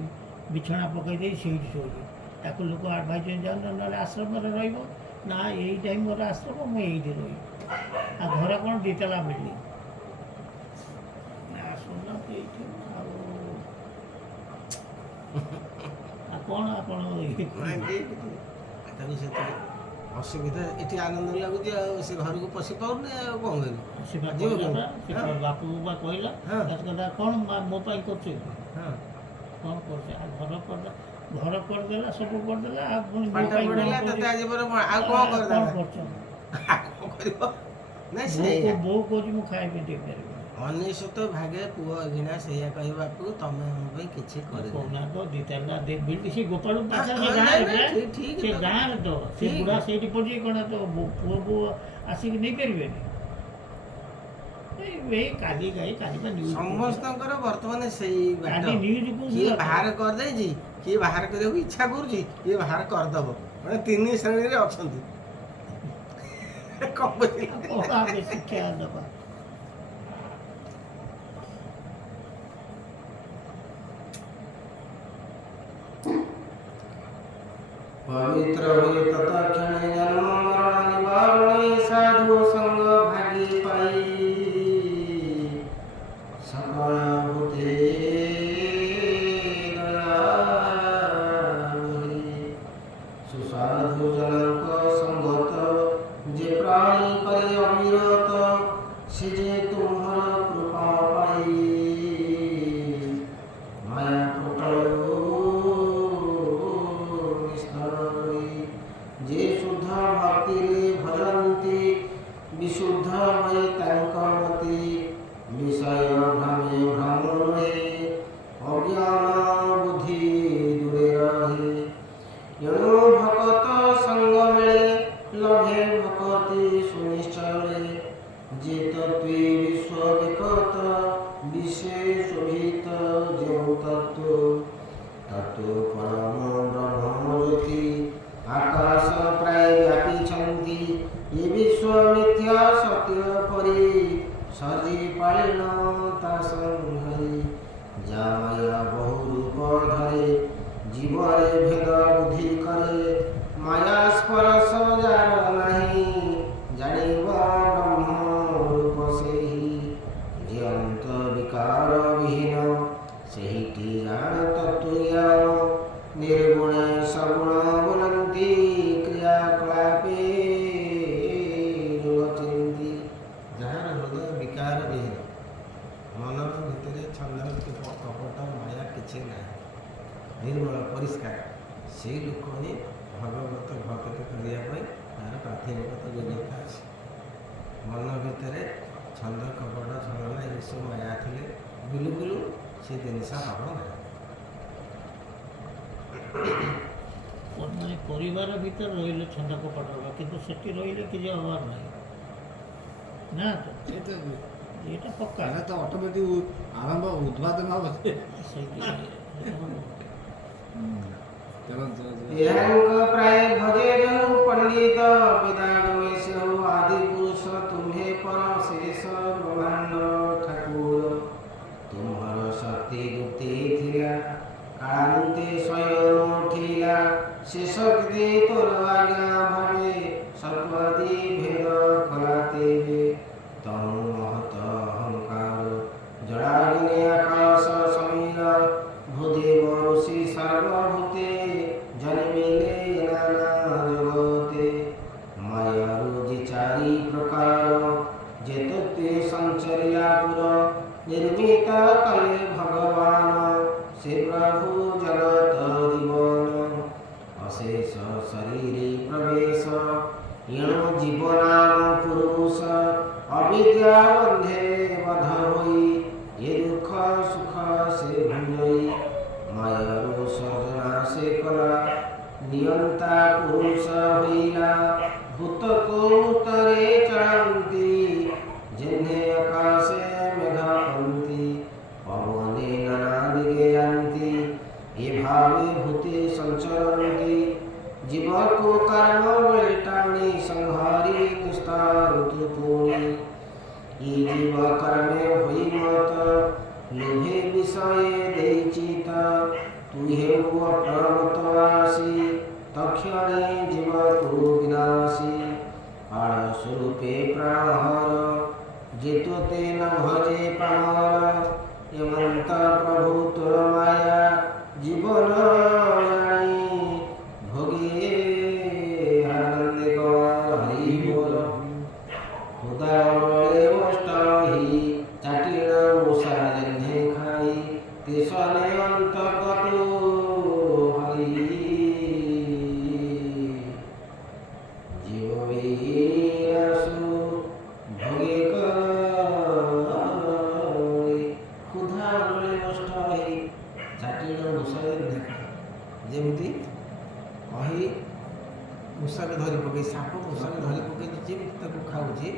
ବିଛଣା ପକାଇ ଦେଇ ସେଇଠି ଶୋଇଛି। ତାକୁ ଲୋକ ଆଡ଼ଭାଇଜ୍ ଯାଉନ ନହେଲେ ଆଶ୍ରମରେ ରହିବ ନା ଏଇଟା ହିଁ ମୋର ଆଶ୍ରମ ମୁଁ ଏଇଠି ରହିବି। ଆଉ ଘର କ'ଣ ଦିତାଲା ବିଲ୍ଡିଂ ଆସୁନାହାନ୍ତି ଏଇଠି ଆଉ କ'ଣ ଆପଣ ତାକୁ ସେତିକି ଅସୁବିଧା ଏଠି ଆନନ୍ଦ ଲାଗୁଛି ଆଉ ସେ ଘରକୁ ପଶି ପାରୁନି ଆଉ କ'ଣ କରିବ। ବାପୁ ବା କହିଲା କଥା କ'ଣ ମୋ ପାଇଁ କରୁଛୁ କ'ଣ କରୁଛି ଆଉ ଘର କରିଦେଲା ସବୁ କରିଦେଲା ଆଉ ପୁଣି ପାଠ ପଢ଼ିଲା ତତେ ଆଜି ପରେ ଆଉ କ'ଣ କରୁଛ ବୋଉ କହୁଛି ମୁଁ ଖାଇବି ଦେଇପାରିବି। ଅନେଶ୍ୱତ ଭାଗେ ପୁଅ ଅଘିଣା ସେଇଆ କହିବା ବାପୁ ତମେ ଆମ ପାଇଁ କିଛି କରିବ ସେ ଗୋପାଳ ପାଖରେ ସେ ଗାଁରେ ତ ସେ ବୁଢ଼ା ସେଇଠି ପଡ଼ିଛି କ'ଣ ତ ପୁଅକୁ ଆସିକି ନେଇପାରିବେନି। ଏଇ କାଲି ଗାଈ କାଲି ସମସ୍ତଙ୍କର ବର୍ତ୍ତମାନ ସେଇ ନ୍ୟୁଜ୍କୁ କିଏ ବାହାର କରିଦେଇଛି କିଏ ବାହାର କରିବାକୁ ଇଚ୍ଛା କରୁଛି କିଏ ବାହାର କରିଦେବ ମାନେ ତିନି ଶ୍ରେଣୀରେ ଅଛନ୍ତି। ଶିକ୍ଷା ଦେବା ପବିତ୍ର ହୋଇ ତତକ୍ଷଣେ ଜନ୍ମ ମରଣ ନିବାରଣୀ ସାଧୁ ସଙ୍ଗ ଭୂତେ ଦୟାବହି। ସୁସାଧୁ ଜନକ ସଙ୍ଗତ ଯେ ପ୍ରାଣୀ କରି ଅବିରତ, ସେ ଯେ ତୁମ୍ଭର କୃପା ପାଇ ମାୟା ପଟଳୁ ନିସ୍ତର କରି। ଯେ ଶୁଦ୍ଧ ଭକ୍ତିରେ ଭଜନ୍ତି ବିଶୁଦ୍ଧ ହୋଇ ତାଙ୍କ ମତି, ବିଷୟ ଭ୍ରମେ ଭ୍ରମ ନୁହେଁ ଅଜ୍ଞାନ ବୁଦ୍ଧି ଦୂରେ ରହେ। ଏଣୁ ଭକତ ସଙ୍ଗ ମିଳେ ଲଭେ ଭକତି ସୁନିଶ୍ଚୟରେ, ଯେ ତତ୍ତ୍ୱେ ବିଶ୍ୱ ବିକତ ବିଷେ ଶୋଭିତ ଯେଉଁ ତତ୍ତ୍ୱ। ତତ୍ତ୍ୱ ପରମ ବ୍ରହ୍ମ ଜ୍ୟୋତି ଆକାଶ ପ୍ରାୟ ବ୍ୟାପିଛନ୍ତି, ଏ ବିଶ୍ୱ ମିଥ୍ୟା ସତ୍ୟ ପରି ସଜି ପାଳିନ ତା ସଂହରି। ଯା ମାୟା ବହୁ ରୂପ ଧରେ ଜୀବରେ ଭେଦ ବୁଦ୍ଧି କରେ, ମାୟା ସ୍ପର୍ଶ ଯାର ନାହିଁ ଜାଣିବ ବ୍ରହ୍ମ ରୂପ ସେହି। ଯେ ଅନ୍ତ ବିକାର ବିହୀନ ସେହିଟି ଜାଣ ତତ୍ତ୍ୱ ଜ୍ଞାନ, ନିର୍ଗୁଣେ ସଗୁଣ ବୋଲନ୍ତି କ୍ରିୟାକଳାପେ ଚିନ୍ତି। ଯାହାର ହୃଦୟ ବିକାର ବିହୀନ, ମନର ଭିତରେ ଛନ୍ଦ କପଟ ମାୟା କିଛି ନାହିଁ, ନିର୍ମଳ ପରିଷ୍କାର, ସେଇ ଲୋକ ହିଁ ଭଗବତ ଭକ୍ତି କରିବା ପାଇଁ ତାର ପ୍ରାଥମିକତା ଯୋଗ୍ୟତା ଅଛି। ମନ ଭିତରେ ଛନ୍ଦ କପଟ ଛଳନା ଏସବୁ ମାୟା ଥିଲେ ବିଲକୁଲ ସେ ଜିନିଷ ହେବ ନାହିଁ। ମାନେ ପରିବାର ଭିତରେ ରହିଲେ ଛନ୍ଦ କପଟ ହବା, କିନ୍ତୁ ସେଠି ରହିଲେ କିଛି ହବାର ନାହିଁ ନା। ତ ଏଇଟା ପକ୍କା ଏହା ତ ଅଟୋମେଟିକ୍ ଆରମ୍ଭ ଉଦ୍ଭାଦନ ହେବ। ସେଇଠି ଏହାଙ୍କ ପ୍ରାୟ ଭଜେ ଯଉ ପଣ୍ଡିତ ବେଦାଗମେ ସେଉ ଆଦି ପୁରୁଷ, ତୁମ୍ଭେ ପରମ ଶେଷ ବ୍ରହ୍ମାଣ୍ଡ ଠାକୁର। ତୁମ୍ଭର ଶକ୍ତି ଯୁକ୍ତି ଥିଲା କାଳାନ୍ତେ ସ୍ୱୟଂ ଉଠିଲା, ଶେଷ କୃତି ତୋର ଆଜ୍ଞା ଭାବେ ସତ୍ୱାଦି ଭେଦ କଲା ତେବେ। ତନୁ ମହତ ଅହଙ୍କାର ଜଳାଗ୍ନି ଆକାଶ ସମୀର, ଭୂଦେବ ଋଷି ସର୍ବଭୂତେ ଜନ୍ମିଲେ ନାନା ଜଗତେ। ମାୟାରୁ ଯେ ଚାରି ପ୍ରକାର ଯେ ତତ୍ତ୍ୱେ ସଞ୍ଚରିଲା ପୁର, ନିର୍ମିତ କଲେ ଭଗବାନ ସେ ପ୍ରଭୁ ଜଗତ ଜୀବନ। ଅଶେଷ ଶରୀରେ ପ୍ରବେଶ ଏଣୁ ଜୀବନାମ ପୁରୁଷ, ଅବିଦ୍ୟା ବନ୍ଧେ ବଧ ହୋଇ ଏ ଦୁଃଖ ସୁଖ ସେ ଭୁଞ୍ଜଇ। ମାୟାରୁ ସର୍ଜନା ସେ କଲା ନିୟନ୍ତା ପୁରୁଷ ହୋଇଲା, ଭୂତ କୌତରେ ଚଳନ୍ତି ଯେହ୍ନେ ଆକାଶେ ମେଘ ପନ୍ତି। ପବନେ ନାନା ଦିগে ଯାନ୍ତି ଏ ଭାବେ ଭୂତେ ସଞ୍ଚରନ୍ତି, ଜୀବକୁ କର୍ମ ବଳେ ଟାଣି ସଂହାରି ନିସ୍ତାର ଋତୁ ପୁଣି। ଇ ଜୀବ କର୍ମେ ହୋଇ ମତ ଲୋଭେ ବିଷয়ে ଦେଇଚିତ, ତୁ ହେଉ ଅପ୍ରମତ୍ତ ଆସି ତକ୍ଷଣେ ଜୀବକୁ ବିନାଶୀ। କାଳ ସ୍ୱରୂପେ ପ୍ରାଣହର ଯେ ତୋତେ ନ ଭଜେ ପ୍ରାଣର, ଏମନ୍ତ ପ୍ରଭୁ ତୋର ମାୟା ଜୀବନ ଜାଣି ଭୋଗେ ଆନନ୍ଦେ ହରି ବୋଲ। ଉଦାହରଣରେ ଅଷ୍ଟହି ଚାଟିଣ ମୂଷା ଜହ୍ନେ ଖାଇ, ତେସନେ ଅନ୍ତର୍ଗତ ହରି। ଜୀବ ବିନାଶୁ ଭୋଗେ କରି, ଉଦାହରଣରେ ଅଷ୍ଟହି ଚାଟିଣ ମୂଷା ଜହ୍ନେ ଖାଇ। ଯେମିତି ଅହି ମୂଷାକୁ ଧରି ପକାଇ, ସାପ ମୂଷାକୁ ଧରି ପକାଇଛି ଯେମିତି ତାକୁ ଖାଉଛି,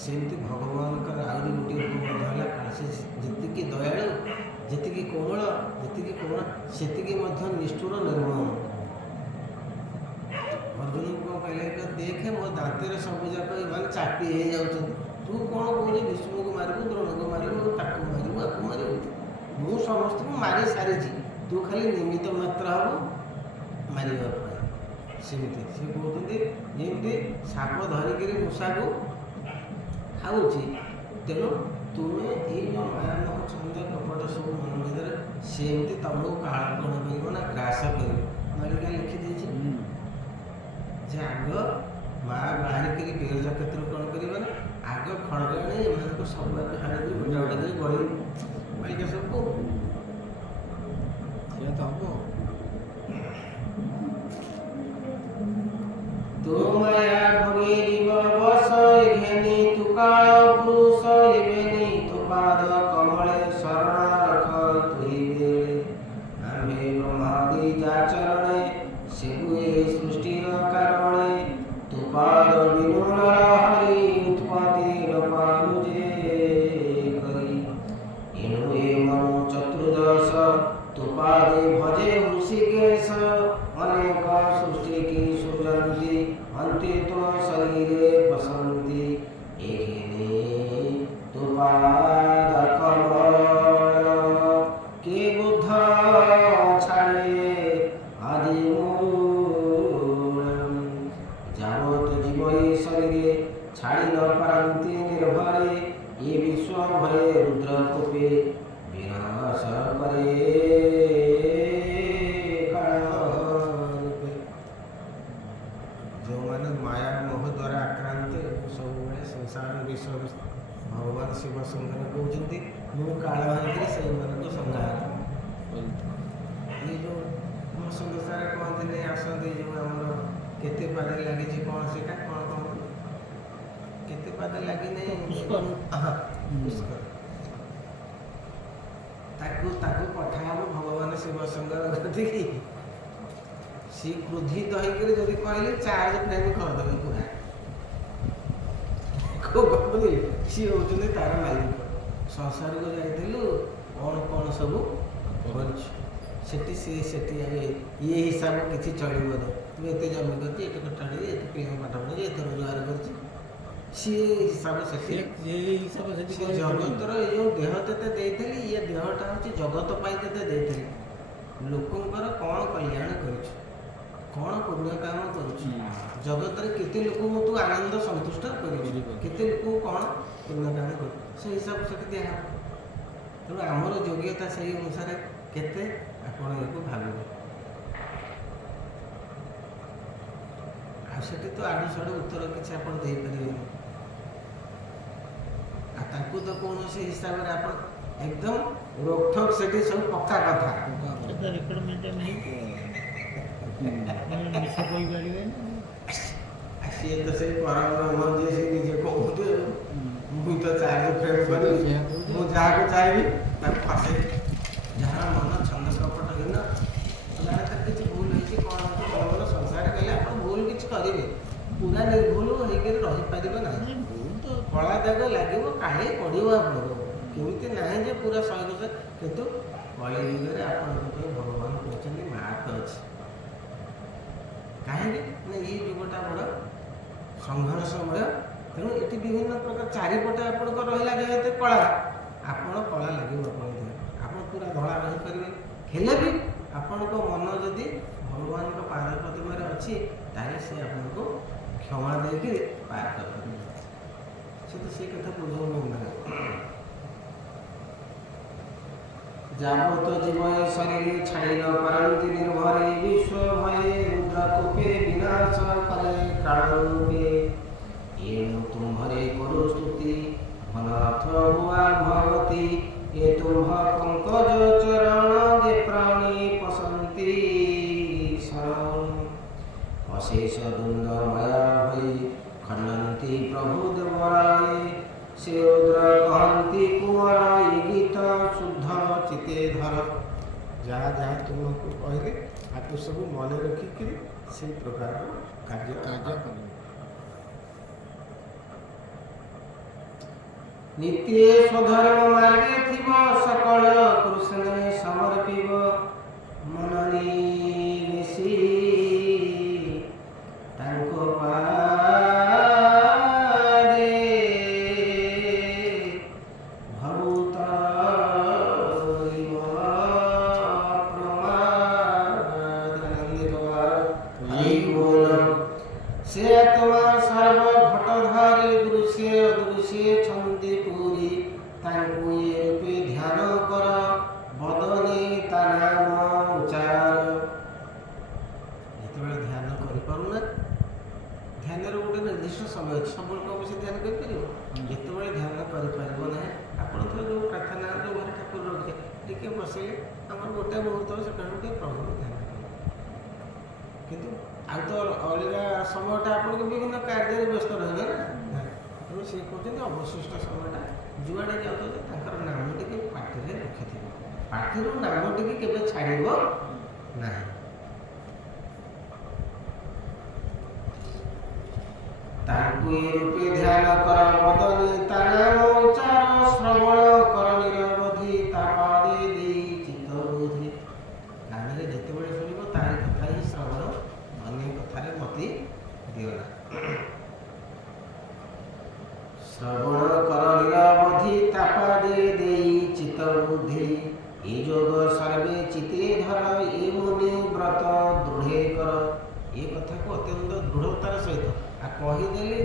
ସେମିତି ଭଗବାନଙ୍କର ଆହୁରି ଗୋଟିଏ ରୂପ ମଧ୍ୟ ହେଲା ସେ ଯେତିକି ଦୟାଳୁ, ଯେତିକି କୋମଳ, ଯେତିକି କୋମଳ ସେତିକି ମଧ୍ୟ ନିଷ୍ଠୁର ନିର୍ମମ। ଅର୍ଜୁନଙ୍କୁ କ'ଣ କହିଲେ, ଦେଖେ ମୋ ଦାନ୍ତରେ ସବୁ ଯାକ ଏମାନେ ଚାପି ହେଇଯାଉଛନ୍ତି, ତୁ କ'ଣ କହୁଛୁ ବିଷ୍ଣୁକୁ ମାରିବୁ, ଦ୍ରୋଣକୁ ମାରିବୁ, ତାକୁ ମାରିବୁ, ଆକୁ ମାରିବୁ। ମୁଁ ସମସ୍ତଙ୍କୁ ମାରି ସାରିଛି, ତୁ ଖାଲି ନିମିତ୍ତ ମାତ୍ର ହବୁ ମାରିବା ପାଇଁ। ସେମିତି ସେ କହୁଛନ୍ତି ଯେମିତି ସାପ ଧରିକିରି ମୂଷାକୁ ଖାଉଛି, ତେଣୁ ତୁମେ ଏଇ ଯେଉଁ ମାୟାମୋହ ଛନ୍ଦ କପଟ ସବୁ ମନ ଭିତରେ ସେମିତି ତମକୁ କାଳ କ'ଣ କରିବ ନା ଗ୍ରାସ କରିବ। ମାଳିକା ଲେଖିଦେଇଛି ଯେ ଆଗ ମା ବାହାରିକିରି ବିରଜା କ୍ଷେତ୍ରରୁ କ'ଣ କରିବ ନା ଆଗ ଖଡ଼ଗ ଆଣି ଏମାନଙ୍କୁ ସବୁ ହାଣିକିରି ଗୋଟା ଗୋଟା କରି ଗଳି ମାଳିକା ସବୁ ସେଇଆ ତ ହବ। ତୋ ମାୟା ଭୋଗୀ ଜୀବ ବସ ଘେନି ତୁ କାଳ ପୁରୁଷ ଏବେନି ତୋ ପାଦ କମଳେ ଶରଣ ରଖ ତୁହି ବେଳେ ଆମ୍ଭେ ବ୍ରହ୍ମାଦି ଯାଚରଣେ ସେବୁଏ ସୃଷ୍ଟିର କାରଣେ ତୋ ପାଦ ବିନୁ ନର ହରି ଉତ୍ପତ୍ତି ନ ପାରୁ ଯେ କରି ଏଣୁ ଏ ମନୁ ଚତୁର୍ଦଶ ତୋ ପାଦେ ଭଜେ ଋଷିକେଶ ଅନେକ ସୃଷ୍ଟି କି ସୃଜନ୍ତି ଅନ୍ତେ ତୋ ଶରୀରେ ବସନ୍ତି ଏଘେନେ ତୋ ପାଦ କମଳ କେ ବୁଦ୍ଧ ଛାଡ଼େ ଆଦି ମୂଳମ୍ ଯାବତ ଜୀବ ଏ ଶରୀରେ ଛାଡ଼ି ନ ପାରନ୍ତି ନିର୍ଭରେ ଏ ବିଶ୍ୱ ଭয়ে ରୁଦ୍ର କୋପେ ବିନାଶ করে ଯେଉଁମାନେ ମାୟା ମୋହ ଦ୍ୱାରା ଆକ୍ରାନ୍ତ ସବୁବେଳେ ସଂସାର ବିଷୟ ଭଗବାନ ଶିବ ଶଙ୍କର କହୁଛନ୍ତି ମୁଁ କାଳ ହେଇକିରି ସେଇମାନଙ୍କୁ ସଂହାର ଏ ଯେଉଁ ମୋ ସଂସାର କହନ୍ତିନି ଆସନ୍ତି ଯେଉଁ ଆମର କେତେ ପାଦ ଲାଗିଛି କ'ଣ ସେଇଟା କ'ଣ କହନ୍ତି କେତେ ପାଦ ଲାଗିନି ପୁଷ୍କର। ପୁଷ୍କର ତାକୁ ପଠାହବ ଭଗବାନ ଶିବ ଶଙ୍କର କତିକି ସିଏ କ୍ରୋଧିତ ହେଇକରି ଯଦି କହିଲେ ଚାର୍ଜ ପ୍ରାଇମ୍ କରିଦେବେ ପୁରା ବୁଝିଲେ ସିଏ ହେଉଛନ୍ତି ତାର ମାଲିକ। ସଂସାରକୁ ଯାଇଥିଲୁ କ'ଣ କ'ଣ ସବୁ କରିଛୁ ସେଠି ସିଏ ସେଠି ଇଏ ହିସାବ କିଛି ଚଳିବନି ମୁଁ ଏତେ ଜମି କରିଛି ଏତେ କଟା ଆଣିଛି ଏତେ ପିଲା ପାଠ ପଢ଼ିଛି ଏତେ ରୋଜଗାର କରିଛି ସିଏ ହିସାବ ସେଠି ସେ ଜଗତର ଏ ଯେଉଁ ଦେହ ତତେ ଦେଇଥିଲି ଇଏ ଦେହଟା ହେଉଛି ଜଗତ ପାଇଁ ତତେ ଦେଇଥିଲି ଲୋକଙ୍କର କ'ଣ କଲ୍ୟାଣ କରିଛୁ କ'ଣ ପୁଣ୍ୟ କାମ କରୁଛୁ ଜଗତରେ କେତେ ଲୋକଙ୍କୁ ତୁ ଆନନ୍ଦ ସନ୍ତୁଷ୍ଟ କରିଛୁ କେତେ ଲୋକଙ୍କୁ କ'ଣ ପୁଣ୍ୟ କାମ କରୁଛୁ ସେ ହିସାବ ସେଠି ଦିଆହେବ। ତେଣୁ ଆମର ଯୋଗ୍ୟତା ସେଇ ଅନୁସାରେ କେତେ ଆପଣ ଏହାକୁ ଭାବିବେ ଆଉ ସେଠି ତ ଆଡ଼ୁ ସାଡ଼ୁ ଉତ୍ତର କିଛି ଆପଣ ଦେଇପାରିବେନି ଆଉ ତାଙ୍କୁ ତ କୌଣସି ହିସାବରେ ଆପଣ ଏକଦମ ରୋକଠୋକ ସେଠି ସବୁ ପକ୍କା କଥା ରେକର୍ଡ ମେଣ୍ଟେନ୍ ହେଇଛି ମିଛ କହିପାରିବେନି। ସିଏ ତ ସେଇ ପରମ ଯିଏ ସେ ନିଜେ କହୁଛୁ ମୁଁ ତ ଚାର୍ଜ ଫ୍ରେମ୍ କରିବି ମୁଁ ଯାହାକୁ ଚାହିଁବି ତାକୁ ଫସେଇ ଯାହାର ମନ ଛନ୍ଦ କପଟହୀନ ଯାହାର ତାର କିଛି ଭୁଲ ହେଇଛି କ'ଣ ହେଉଛି ଭଲ ସଂସାର କଲେ ଆପଣ ଭୁଲ କିଛି କରିବେ ପୁରା ନିର୍ଭୁଲ ହେଇକରି ରହିପାରିବେ ନାହିଁ କଳା ଦାଗ ଲାଗିବ କାଳେ ପଡ଼ିବ ଆପଣଙ୍କୁ କେମିତି ନାହିଁ ଯେ ପୁରା 100% କିନ୍ତୁ କଳିଯୁଗରେ ଆପଣଙ୍କ ପାଇଁ ଭଗବାନ କହୁଛନ୍ତି ମାପ ଅଛି କାହିଁକି ନା ଏଇ ଯୁଗଟା ବଡ଼ ସଂଘର୍ଷମୟ ତେଣୁ ଏଠି ବିଭିନ୍ନ ପ୍ରକାର ଚାରିପଟେ ଆପଣଙ୍କ ରହିଲା ଯେହେତୁ କଳା ଆପଣ କଳା ଲାଗିବ ଆପଣଙ୍କ ଦେହ ଆପଣ ପୁରା ଧଳା ରହିପାରିବେ ହେଲେ ବି ଆପଣଙ୍କ ମନ ଯଦି ଭଗବାନଙ୍କ ପାଦ ପ୍ରତିମାରେ ଅଛି ତାହେଲେ ସେ ଆପଣଙ୍କୁ କ୍ଷମା ଦେଇକି ପାର କରିପାରିବେ ସେ ତ ସେଇ କଥା ବୁଝଉନାହିଁ ଯାବତ ଜୀବ ଏ ଶରୀରେ ଛାଡ଼ି ନ ପାରନ୍ତି ନିର୍ଭରେ ବିଶ୍ୱ ଭয়ে ରୁଦ୍ର କୋପେ ବିନାଶ କଲେ କାଳ ରୂପେ ଏଣୁ ତୁମ୍ଭରେ କରୁ ସ୍ତୁତି ଅନାଥ ହୁଆ ଭଗତି ଏ ତୁମ୍ଭ ପଙ୍କଜ ଚରଣ ଯେ ପ୍ରାଣୀ ପସନ୍ତି ଶରଣ ଅଶେଷ ଦ୍ୱନ୍ଦ ମାୟା ଭଇ ଖଣ୍ଡନ୍ତି ପ୍ରଭୁ ଦେବରାଏ ସେ ରୁଦ୍ର କହନ୍ତି କୁମାର ଏ ଗୀତ ଶୁଦ୍ଧ ଚିତେ ଧର ଯାହା ଯାହା ତୁମକୁ କହିଲେ ଆକୁ ସବୁ ମନେ ରଖିକିରି ସେଇ ପ୍ରକାର କାର୍ଯ୍ୟ କରିବ ନିତ୍ୟ ସ୍ୱଧର୍ମ ମାର୍ଗେ ଥିବ ସକଳ କୃଷ୍ଣେ ସମର୍ପିବ ମନ ନିବେଶୀ ତାଙ୍କ ପାଦେ ଭୂତ ସେ ଆତ୍ମା ସର୍ବ ଘଟଧାରୀ ଦୃଶ୍ୟ ଅଦୃଶ୍ୟ ଛନ୍ଦି ପୁରୀ ତାଙ୍କୁ ଏ ରୂପେ ଧ୍ୟାନ ଟିକେ ବସିଲେ ଆମର ଗୋଟେ ମୁହୂର୍ତ୍ତ ସେକେଣ୍ଡ ଟିକେ ପ୍ରଭୁକୁ ଧ୍ୟାନ କଲେ। କିନ୍ତୁ ଆଉ ତ ଅଲଗା ସମୟଟା ଆପଣଙ୍କୁ ବିଭିନ୍ନ କାର୍ଯ୍ୟରେ ବ୍ୟସ୍ତ ରହିବେ ନା। ତେଣୁ ସିଏ କହୁଛନ୍ତି ଅବଶିଷ୍ଟ ସମୟଟା ଯୁଆଡ଼େ ଯାଉଛନ୍ତି ତାଙ୍କର ନାମ ଟିକେ ପାଟିରେ ରଖିଥିବ, ପାଟିରୁ ନାମ ଟିକେ କେବେ ଛାଡ଼ିବ ନାହିଁ। ତାଙ୍କୁ ଏ ରୂପେ ଧ୍ୟାନ କର ବଦନି ତା ନାମ ଉଚ୍ଚାର ଶ୍ରବଣ କର ନିରବଧି ତା ପାଦେ ଦେଇ ଚିତ୍ତ ବୁଦ୍ଧି। କାନରେ ଯେତେବେଳେ ଶୁଣିବ ତାରି କଥା ହିଁ ଶ୍ରବଣ, ଅନ୍ୟ କଥାରେ ମତି ଦିଅ ନା। ଶ୍ରବଣ କର ନିରବଧି ତା ପାଦେ ଦେଇ ଚିତ୍ତ ବୁଦ୍ଧି। ଏ ଯୋଗ ସର୍ବେ ଚିତେ ଧର ଏ ମୁନି ବ୍ରତ ଦୃଢ଼େ କର। ଏ କଥାକୁ ଅତ୍ୟନ୍ତ ଦୃଢ଼ତାର ସହିତ କହିଦେଲେ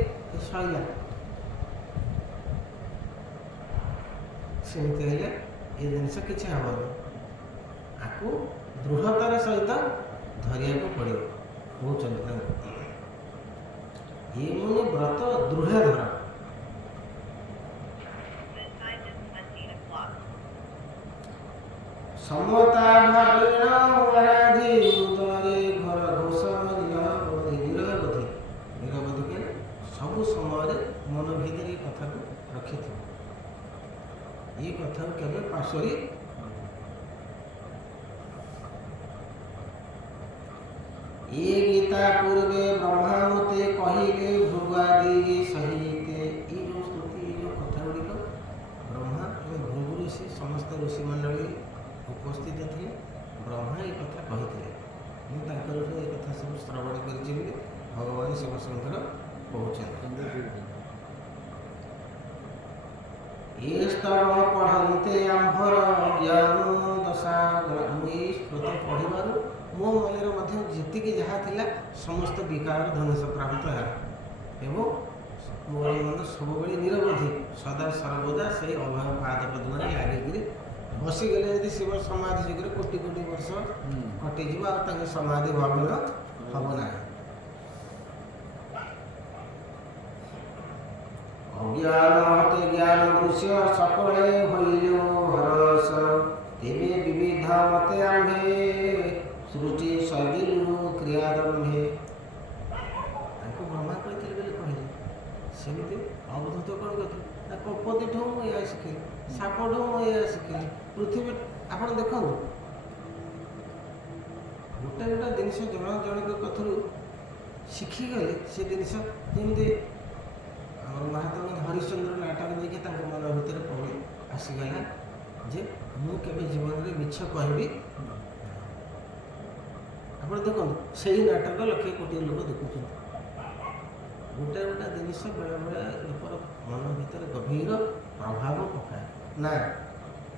ସଇଲା। ସେମିତି ହେଲେ ଏ ଜିନିଷ କିଛି ହେବନି, ଆକୁ ଦୃଢ଼ତାର ସହିତ ଧରିବାକୁ ପଡ଼ିବ। କହୁଛନ୍ତି ତାଙ୍କୁ ଏ ମୁନି ବ୍ରତ ଦୃଢ଼ ଧର। ସମତା ଭାବେଣ ଆରାଧି ଉଦରେ ଘର ଘୋଷ ନିରବଧି। ନିରବଧି କହିଲେ ସବୁ ସମୟରେ ମନ ଭିତରେ ଏ କଥାକୁ ରଖିଥିବ, ଏ କଥାକୁ କେବେ ପାଶୋରି। ଏ ଗୀତା ପୂର୍ବେ ବ୍ରହ୍ମା ମତେ କହିଲେ ଭୃଗାଦି ସହିତେ। ଏଇ ଯେଉଁ ସ୍ତୁତି, ଏଇ ଯେଉଁ କଥା ଗୁଡ଼ିକ ବ୍ରହ୍ମା ଏବଂ ଭୃଗୁ ଋଷି ସମସ୍ତ ଋଷିମଣ୍ଡଳୀ ଉପସ୍ଥିତ ଥିଲେ। ବ୍ରହ୍ମା ଏ କଥା କହିଥିଲେ, ମୁଁ ତାଙ୍କରଠୁ ଏ କଥା ସବୁ ଶ୍ରବଣ କରିଛି ବୋଲି ଭଗବାନ ଶିବଶଙ୍କର କହୁଛନ୍ତି। ଏ ସ୍ତବ ପଢ଼ନ୍ତେ ଆମ୍ଭର ଜ୍ଞାନ ଦଶା। ମୁଁ ଏଇ ସ୍ତୋତ୍ର ପଢ଼ିବାରୁ ମୋ ମନରେ ମଧ୍ୟ ଯେତିକି ଯାହା ଥିଲା ସମସ୍ତ ବିକାର ଧ୍ୱଂସ ପ୍ରାପ୍ତ ହେଲା ଏବଂ ମୋର ମନ ସବୁବେଳେ ନିରବଧି ସଦା ସର୍ବଦା ସେଇ ଅଭୟ ପାଦ ପଦ୍ମରେ ଲାଗିକିରି ବସିଗଲେ। ଯଦି ଶିବ ସମାଧି ଯୁଗରେ କୋଟି କୋଟି ବର୍ଷ କଟିଯିବ ଆଉ ତାଙ୍କ ସମାଧି ଭଗ୍ନ ହବ ନାହିଁ। ଅଜ୍ଞାନ ହତେ ଜ୍ଞାନ ଦୃଶ୍ୟ ସକଳେ ହଇଲ ହରସ। ତେବେ ବିବିଧ ମତେ ଆମ୍ଭେ ସୃଷ୍ଟି ସର୍ଜିଲୁ କ୍ରିୟାଦମ୍ଭେ। ତାଙ୍କୁ ବ୍ରହ୍ମା କହିଥିଲେ ବୋଲି କହିଲେ। ସେମିତି ଅବଧୂତ କ'ଣ କରିଥିଲେ ନା କପତିଠୁ ମୁଁ ଏହା ଶିଖିଲି, ସାପଠୁ ମୁଁ ଏହା ଶିଖିଲି, ପୃଥିବୀ। ଆପଣ ଦେଖନ୍ତୁ ଗୋଟେ ଗୋଟେ ଜିନିଷ ଜଣ ଜଣଙ୍କ କଥାରୁ ଶିଖିଗଲେ ସେ ଜିନିଷ ଯେମିତି ଆମର ମହାତ୍ମା ହରିଶ୍ଚନ୍ଦ୍ର ନାଟକ ଦେଖି ତାଙ୍କ ମନ ଭିତରେ ପଡ଼ି ଆସିଗଲା ଯେ ମୁଁ କେବେ ଜୀବନରେ ମିଛ କହିବି। ଆପଣ ଦେଖନ୍ତୁ ସେହି ନାଟକ ଲକ୍ଷେ କୋଟି ଲୋକ ଦେଖୁଛନ୍ତି। ଗୋଟେ ଗୋଟେ ଜିନିଷ ବେଳେବେଳେ ଲୋକର ମନ ଭିତରେ ଗଭୀର ପ୍ରଭାବ ପକାଏ। ନା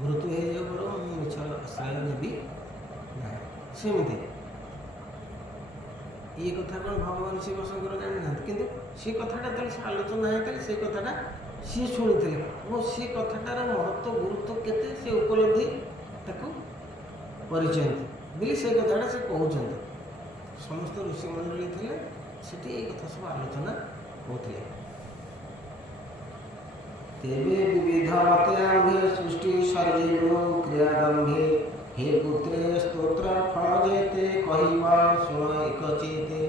ମୃତ୍ୟୁ ହେଇଯାଉ ବରଂ ମୁଁ ମିଛ ଆଶ୍ରୟ ନେବି ନାହିଁ। ସେମିତି ଇଏ କଥା କ'ଣ ଭଗବାନ ଶିବଶଙ୍କର ଜାଣିନାହାନ୍ତି, କିନ୍ତୁ ସେ କଥାଟା ଯେତେବେଳେ ସେ ଆଲୋଚନା ହେଇଥିଲେ ସେ କଥାଟା ସିଏ ଶୁଣିଥିଲେ ଏବଂ ସେ କଥାଟାର ମହତ୍ତ୍ୱ ଗୁରୁତ୍ୱ କେତେ ସେ ଉପଲବ୍ଧି ତାକୁ କରିଛନ୍ତି ବୋଲି ସେ କଥାଟା ସେ କହୁଛନ୍ତି। ସମସ୍ତ ଋଷିମଣ୍ଡଳୀ ଥିଲେ ସେଠି ଏଇ କଥା ସବୁ ଆଲୋଚନା ହେଉଥିଲେ। ତେବେ ବିବିଧ ମତେ ଆମ୍ଭେ ସୃଷ୍ଟି ସର୍ଜିଲୁ କ୍ରିୟାଦମ୍ଭେ। हे पुत्रे स्तोत्र फल जेते कहिबा सुन एक चेते।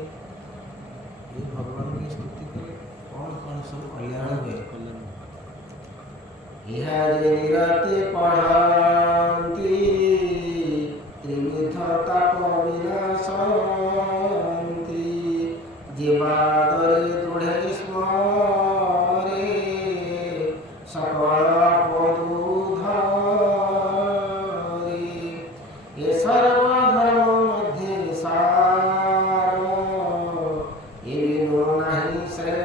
ये भगवान की स्तुति करे कौन कौन सब कल्याण हुए। इहा जे निरते पढ़ंती त्रिविध ताप विनाशंती। जीवादरे दृढ़े स्मरे सकल सर्वधर्म मध्य सार नहीं श्रेय।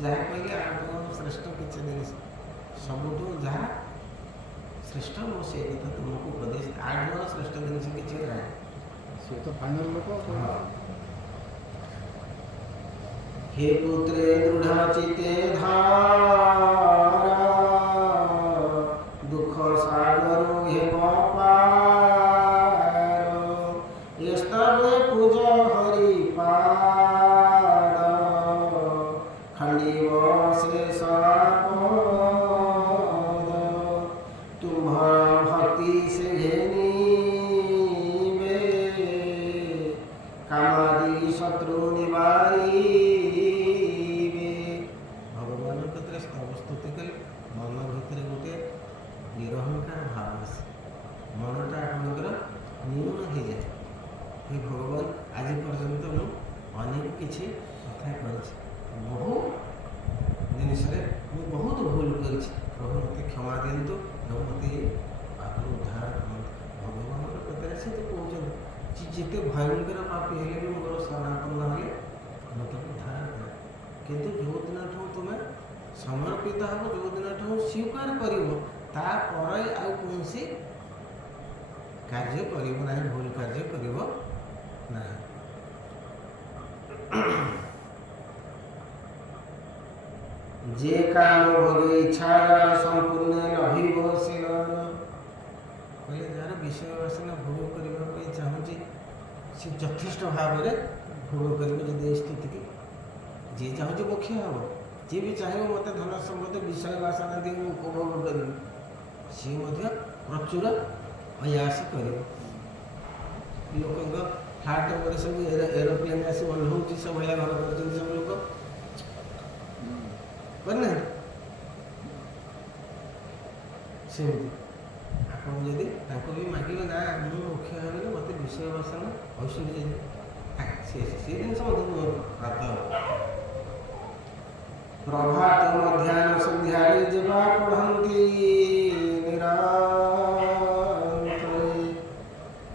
जहाँ कहले आठ श्रेष्ठ किसी जिन सबुठ जहाँ श्रेष्ठ मो से कथा तुमको उपदेश। आठ श्रेष्ठ जिन किसी ना से तो फाइनल लोक। हे पुत्रे दृढ़ चिते धारा दुख सागर हेम पार। स्तवे पूज हरि पाद खंडिव शेष आपद। ସେ ତ କହୁଛନ୍ତି ଯେତେ ଭୟଙ୍କର ପାପୀ ହେଲେ ବି ମୋର ଶରଣାପନ୍ନ ହେଲେ ମୁଁ ତାକୁ ଉଦ୍ଧାର କରେ। କିନ୍ତୁ ଯେଉଁଦିନଠୁ ତୁମେ ସମର୍ପିତ ହେବ, ଯେଉଁଦିନଠୁ ସ୍ୱୀକାର କରିବ, ତାପରେ ଆଉ କୌଣସି କାର୍ଯ୍ୟ କରିବ ନାହିଁ, ଭୁଲ କାର୍ଯ୍ୟ କରିବ ନାହିଁ। যে কাম ভোগে ইচ্ছা সম্পূর্ণ লভিব সে କହିଲେ ଯାହାର ବିଷୟ ବାସନା ଭୋଗ କରିବା ପାଇଁ ଚାହୁଁଛି ସେ ଯଥେଷ୍ଟ ଭାବରେ ଭୋଗ କରିବ। ଯଦି ଏଇ ସ୍ଥିତିକି ଯିଏ ଚାହୁଁଛି ମୋକ୍ଷ ହେବ, ଯିଏ ବି ଚାହିଁବ ମୋତେ ଧନ ସମ୍ପତ୍ତି ବିଷୟ ବାସନା ଦେଇ ମୁଁ ଉପଭୋଗ କରିବି, ସିଏ ମଧ୍ୟ ପ୍ରଚୁର ଅୟାସ କରିବ। ଲୋକଙ୍କ ହାର୍ଟ ଉପରେ ସବୁ ଏରୋପ୍ଲେନ୍ ଆସି ଓହ୍ଲାଉଛି, ସବୁଭଳିଆ ଘର କରୁଛନ୍ତି ସବୁ ଲୋକ କରିନାହାନ୍ତି। ସେମିତି ଆପଣ ଯଦି ତାଙ୍କୁ ବି ମାଗିବେ ନା ମୁଁ ମୁଖ୍ୟ ହେବିନି, ମୋତେ ବିଷୟ ବାସନା ଐଶ୍ୱର୍ଯ୍ୟ ସେ ଜିନିଷ ମଧ୍ୟ ପ୍ରାପ୍ତ ହେବ। ପ୍ରଭାତ ମଧ୍ୟାହ୍ନ ସନ୍ଧ୍ୟାରେ ଯିବା ପଢ଼ନ୍ତି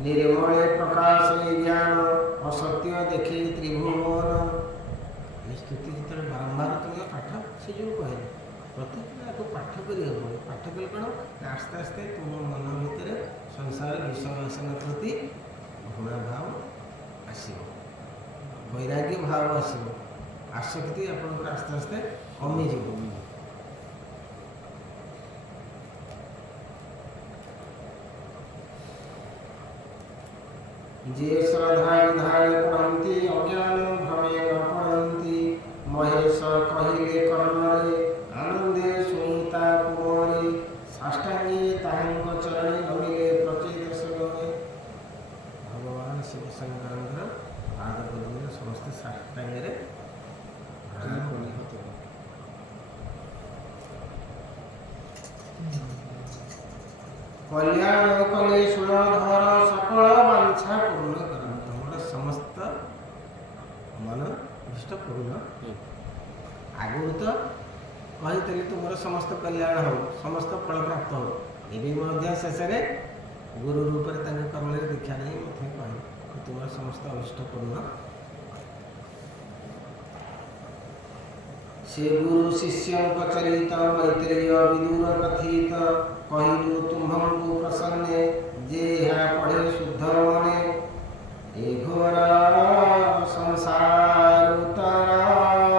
ନିର୍ମଳେ ପ୍ରକାଶ ଜ୍ଞାନ ଅସତ୍ୟ ଦେଖି ତ୍ରିଭୁବନ। ଏ ସ୍ତୁତି ଯେତେବେଳେ ବାରମ୍ବାର ତୁମେ ପାଠ, ସେ ଯେଉଁ କହିଲେ ପ୍ରତିଦିନ ଆକୁ ପାଠ କରିବାକୁ ପଡ଼ିବ। ପାଠ କଲେ କ'ଣ ନା ଆସ୍ତେ ଆସ୍ତେ ତୁମ ମନ ଭିତରେ ସଂସାର ବିଷୟ ବାସନା ପ୍ରତି ଘୃଣା ଭାବ ଆସିବ, ବୈରାଗ୍ୟ ଭାବ ଆସିବ, ଆସକ୍ତି ଆପଣଙ୍କର ଆସ୍ତେ ଆସ୍ତେ କମିଯିବ। ଯେ ଶ୍ରଦ୍ଧା ବିଧାରେ ପଢ଼ନ୍ତି ଅଜ୍ଞାନ ଭ୍ରମେ ନ ପଢ଼ନ୍ତି। ମହେଶ କହିଲେ କର୍ଣ୍ଣରେ ଆନନ୍ଦେ ଶୁଣିତା କୁମରେ। ସାଷ୍ଟାଙ୍ଗେ ତାହାଙ୍କ ଚରଣେ ନମିଲେ ପ୍ରଚେତ ସେବନେ। ଭଗବାନ ଶିବ ଶଙ୍କରଙ୍କର ପାଦ ପଦ୍ମରେ ସମସ୍ତେ ସାଷ୍ଟାଙ୍ଗରେ କଲ୍ୟାଣ କଲେ ସୁରଧର ସକଳ ବାଞ୍ଛା ପୂର୍ଣ୍ଣ କରନ୍ତୁ। ତମର ସମସ୍ତ ମନ ଇଷ୍ଟ ପୂର୍ଣ୍ଣ। ଆଗରୁ ତ କହିଥିଲି ତୁମର ସମସ୍ତ କଲ୍ୟାଣ ହଉ, ସମସ୍ତ ଫଳ ପ୍ରାପ୍ତ ହଉ। ଏବେ ମଧ୍ୟ ଶେଷରେ ଗୁରୁ ରୂପରେ ତାଙ୍କ କର୍ମରେ ଦୀକ୍ଷା ନେଇ ମଧ୍ୟ କହିଲେ ତୁମର ସମସ୍ତ ଅଭିଷ୍ଟ ପୂର୍ଣ୍ଣ। ସେ ଗୁରୁ ଶିଷ୍ୟଙ୍କ ଚରିତ ମୈତ୍ରେୟ ବିଦୁର କଥିତ। କହିଲୁ ତୁମ୍ଭଙ୍କୁ ପ୍ରସନ୍ନେ ଯେ ଏହା ପଢ଼େ ଶୁଦ୍ଧ ମନେ। ଏ ଘୋର ସଂସାର ଉତ୍ତରନ୍ତି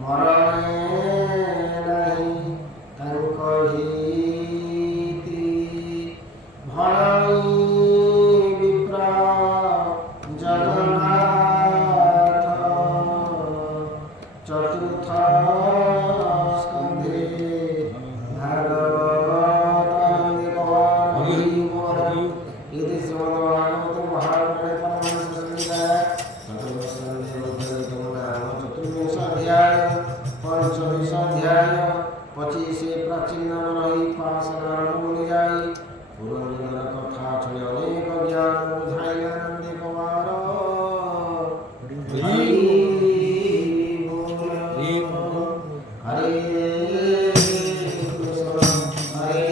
ମରଣେ ନାହିଁ ତାଙ୍କ ଭୀତି। ଭଣଇ ବିପ୍ର ଜଗନ୍ନାଥ ଚତୁର୍ଥ ସ୍କନ୍ଧେ ପଞ୍ଚବିଂଶ ଅଧ୍ୟାୟ 25 ପ୍ରାଚୀନ ରହି ପାଶ ନାରଣ ମୁନି ଯାଇ ପୁରଞ୍ଜନର କଥା ଛଳେ ଅନେକ ଜ୍ଞାନ ବୁଝାଇଲା ନନ୍ଦେ କୁମାର। ହରେ କୃଷ୍ଣ ହରେ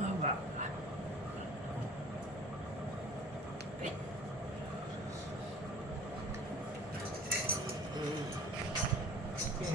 বাবা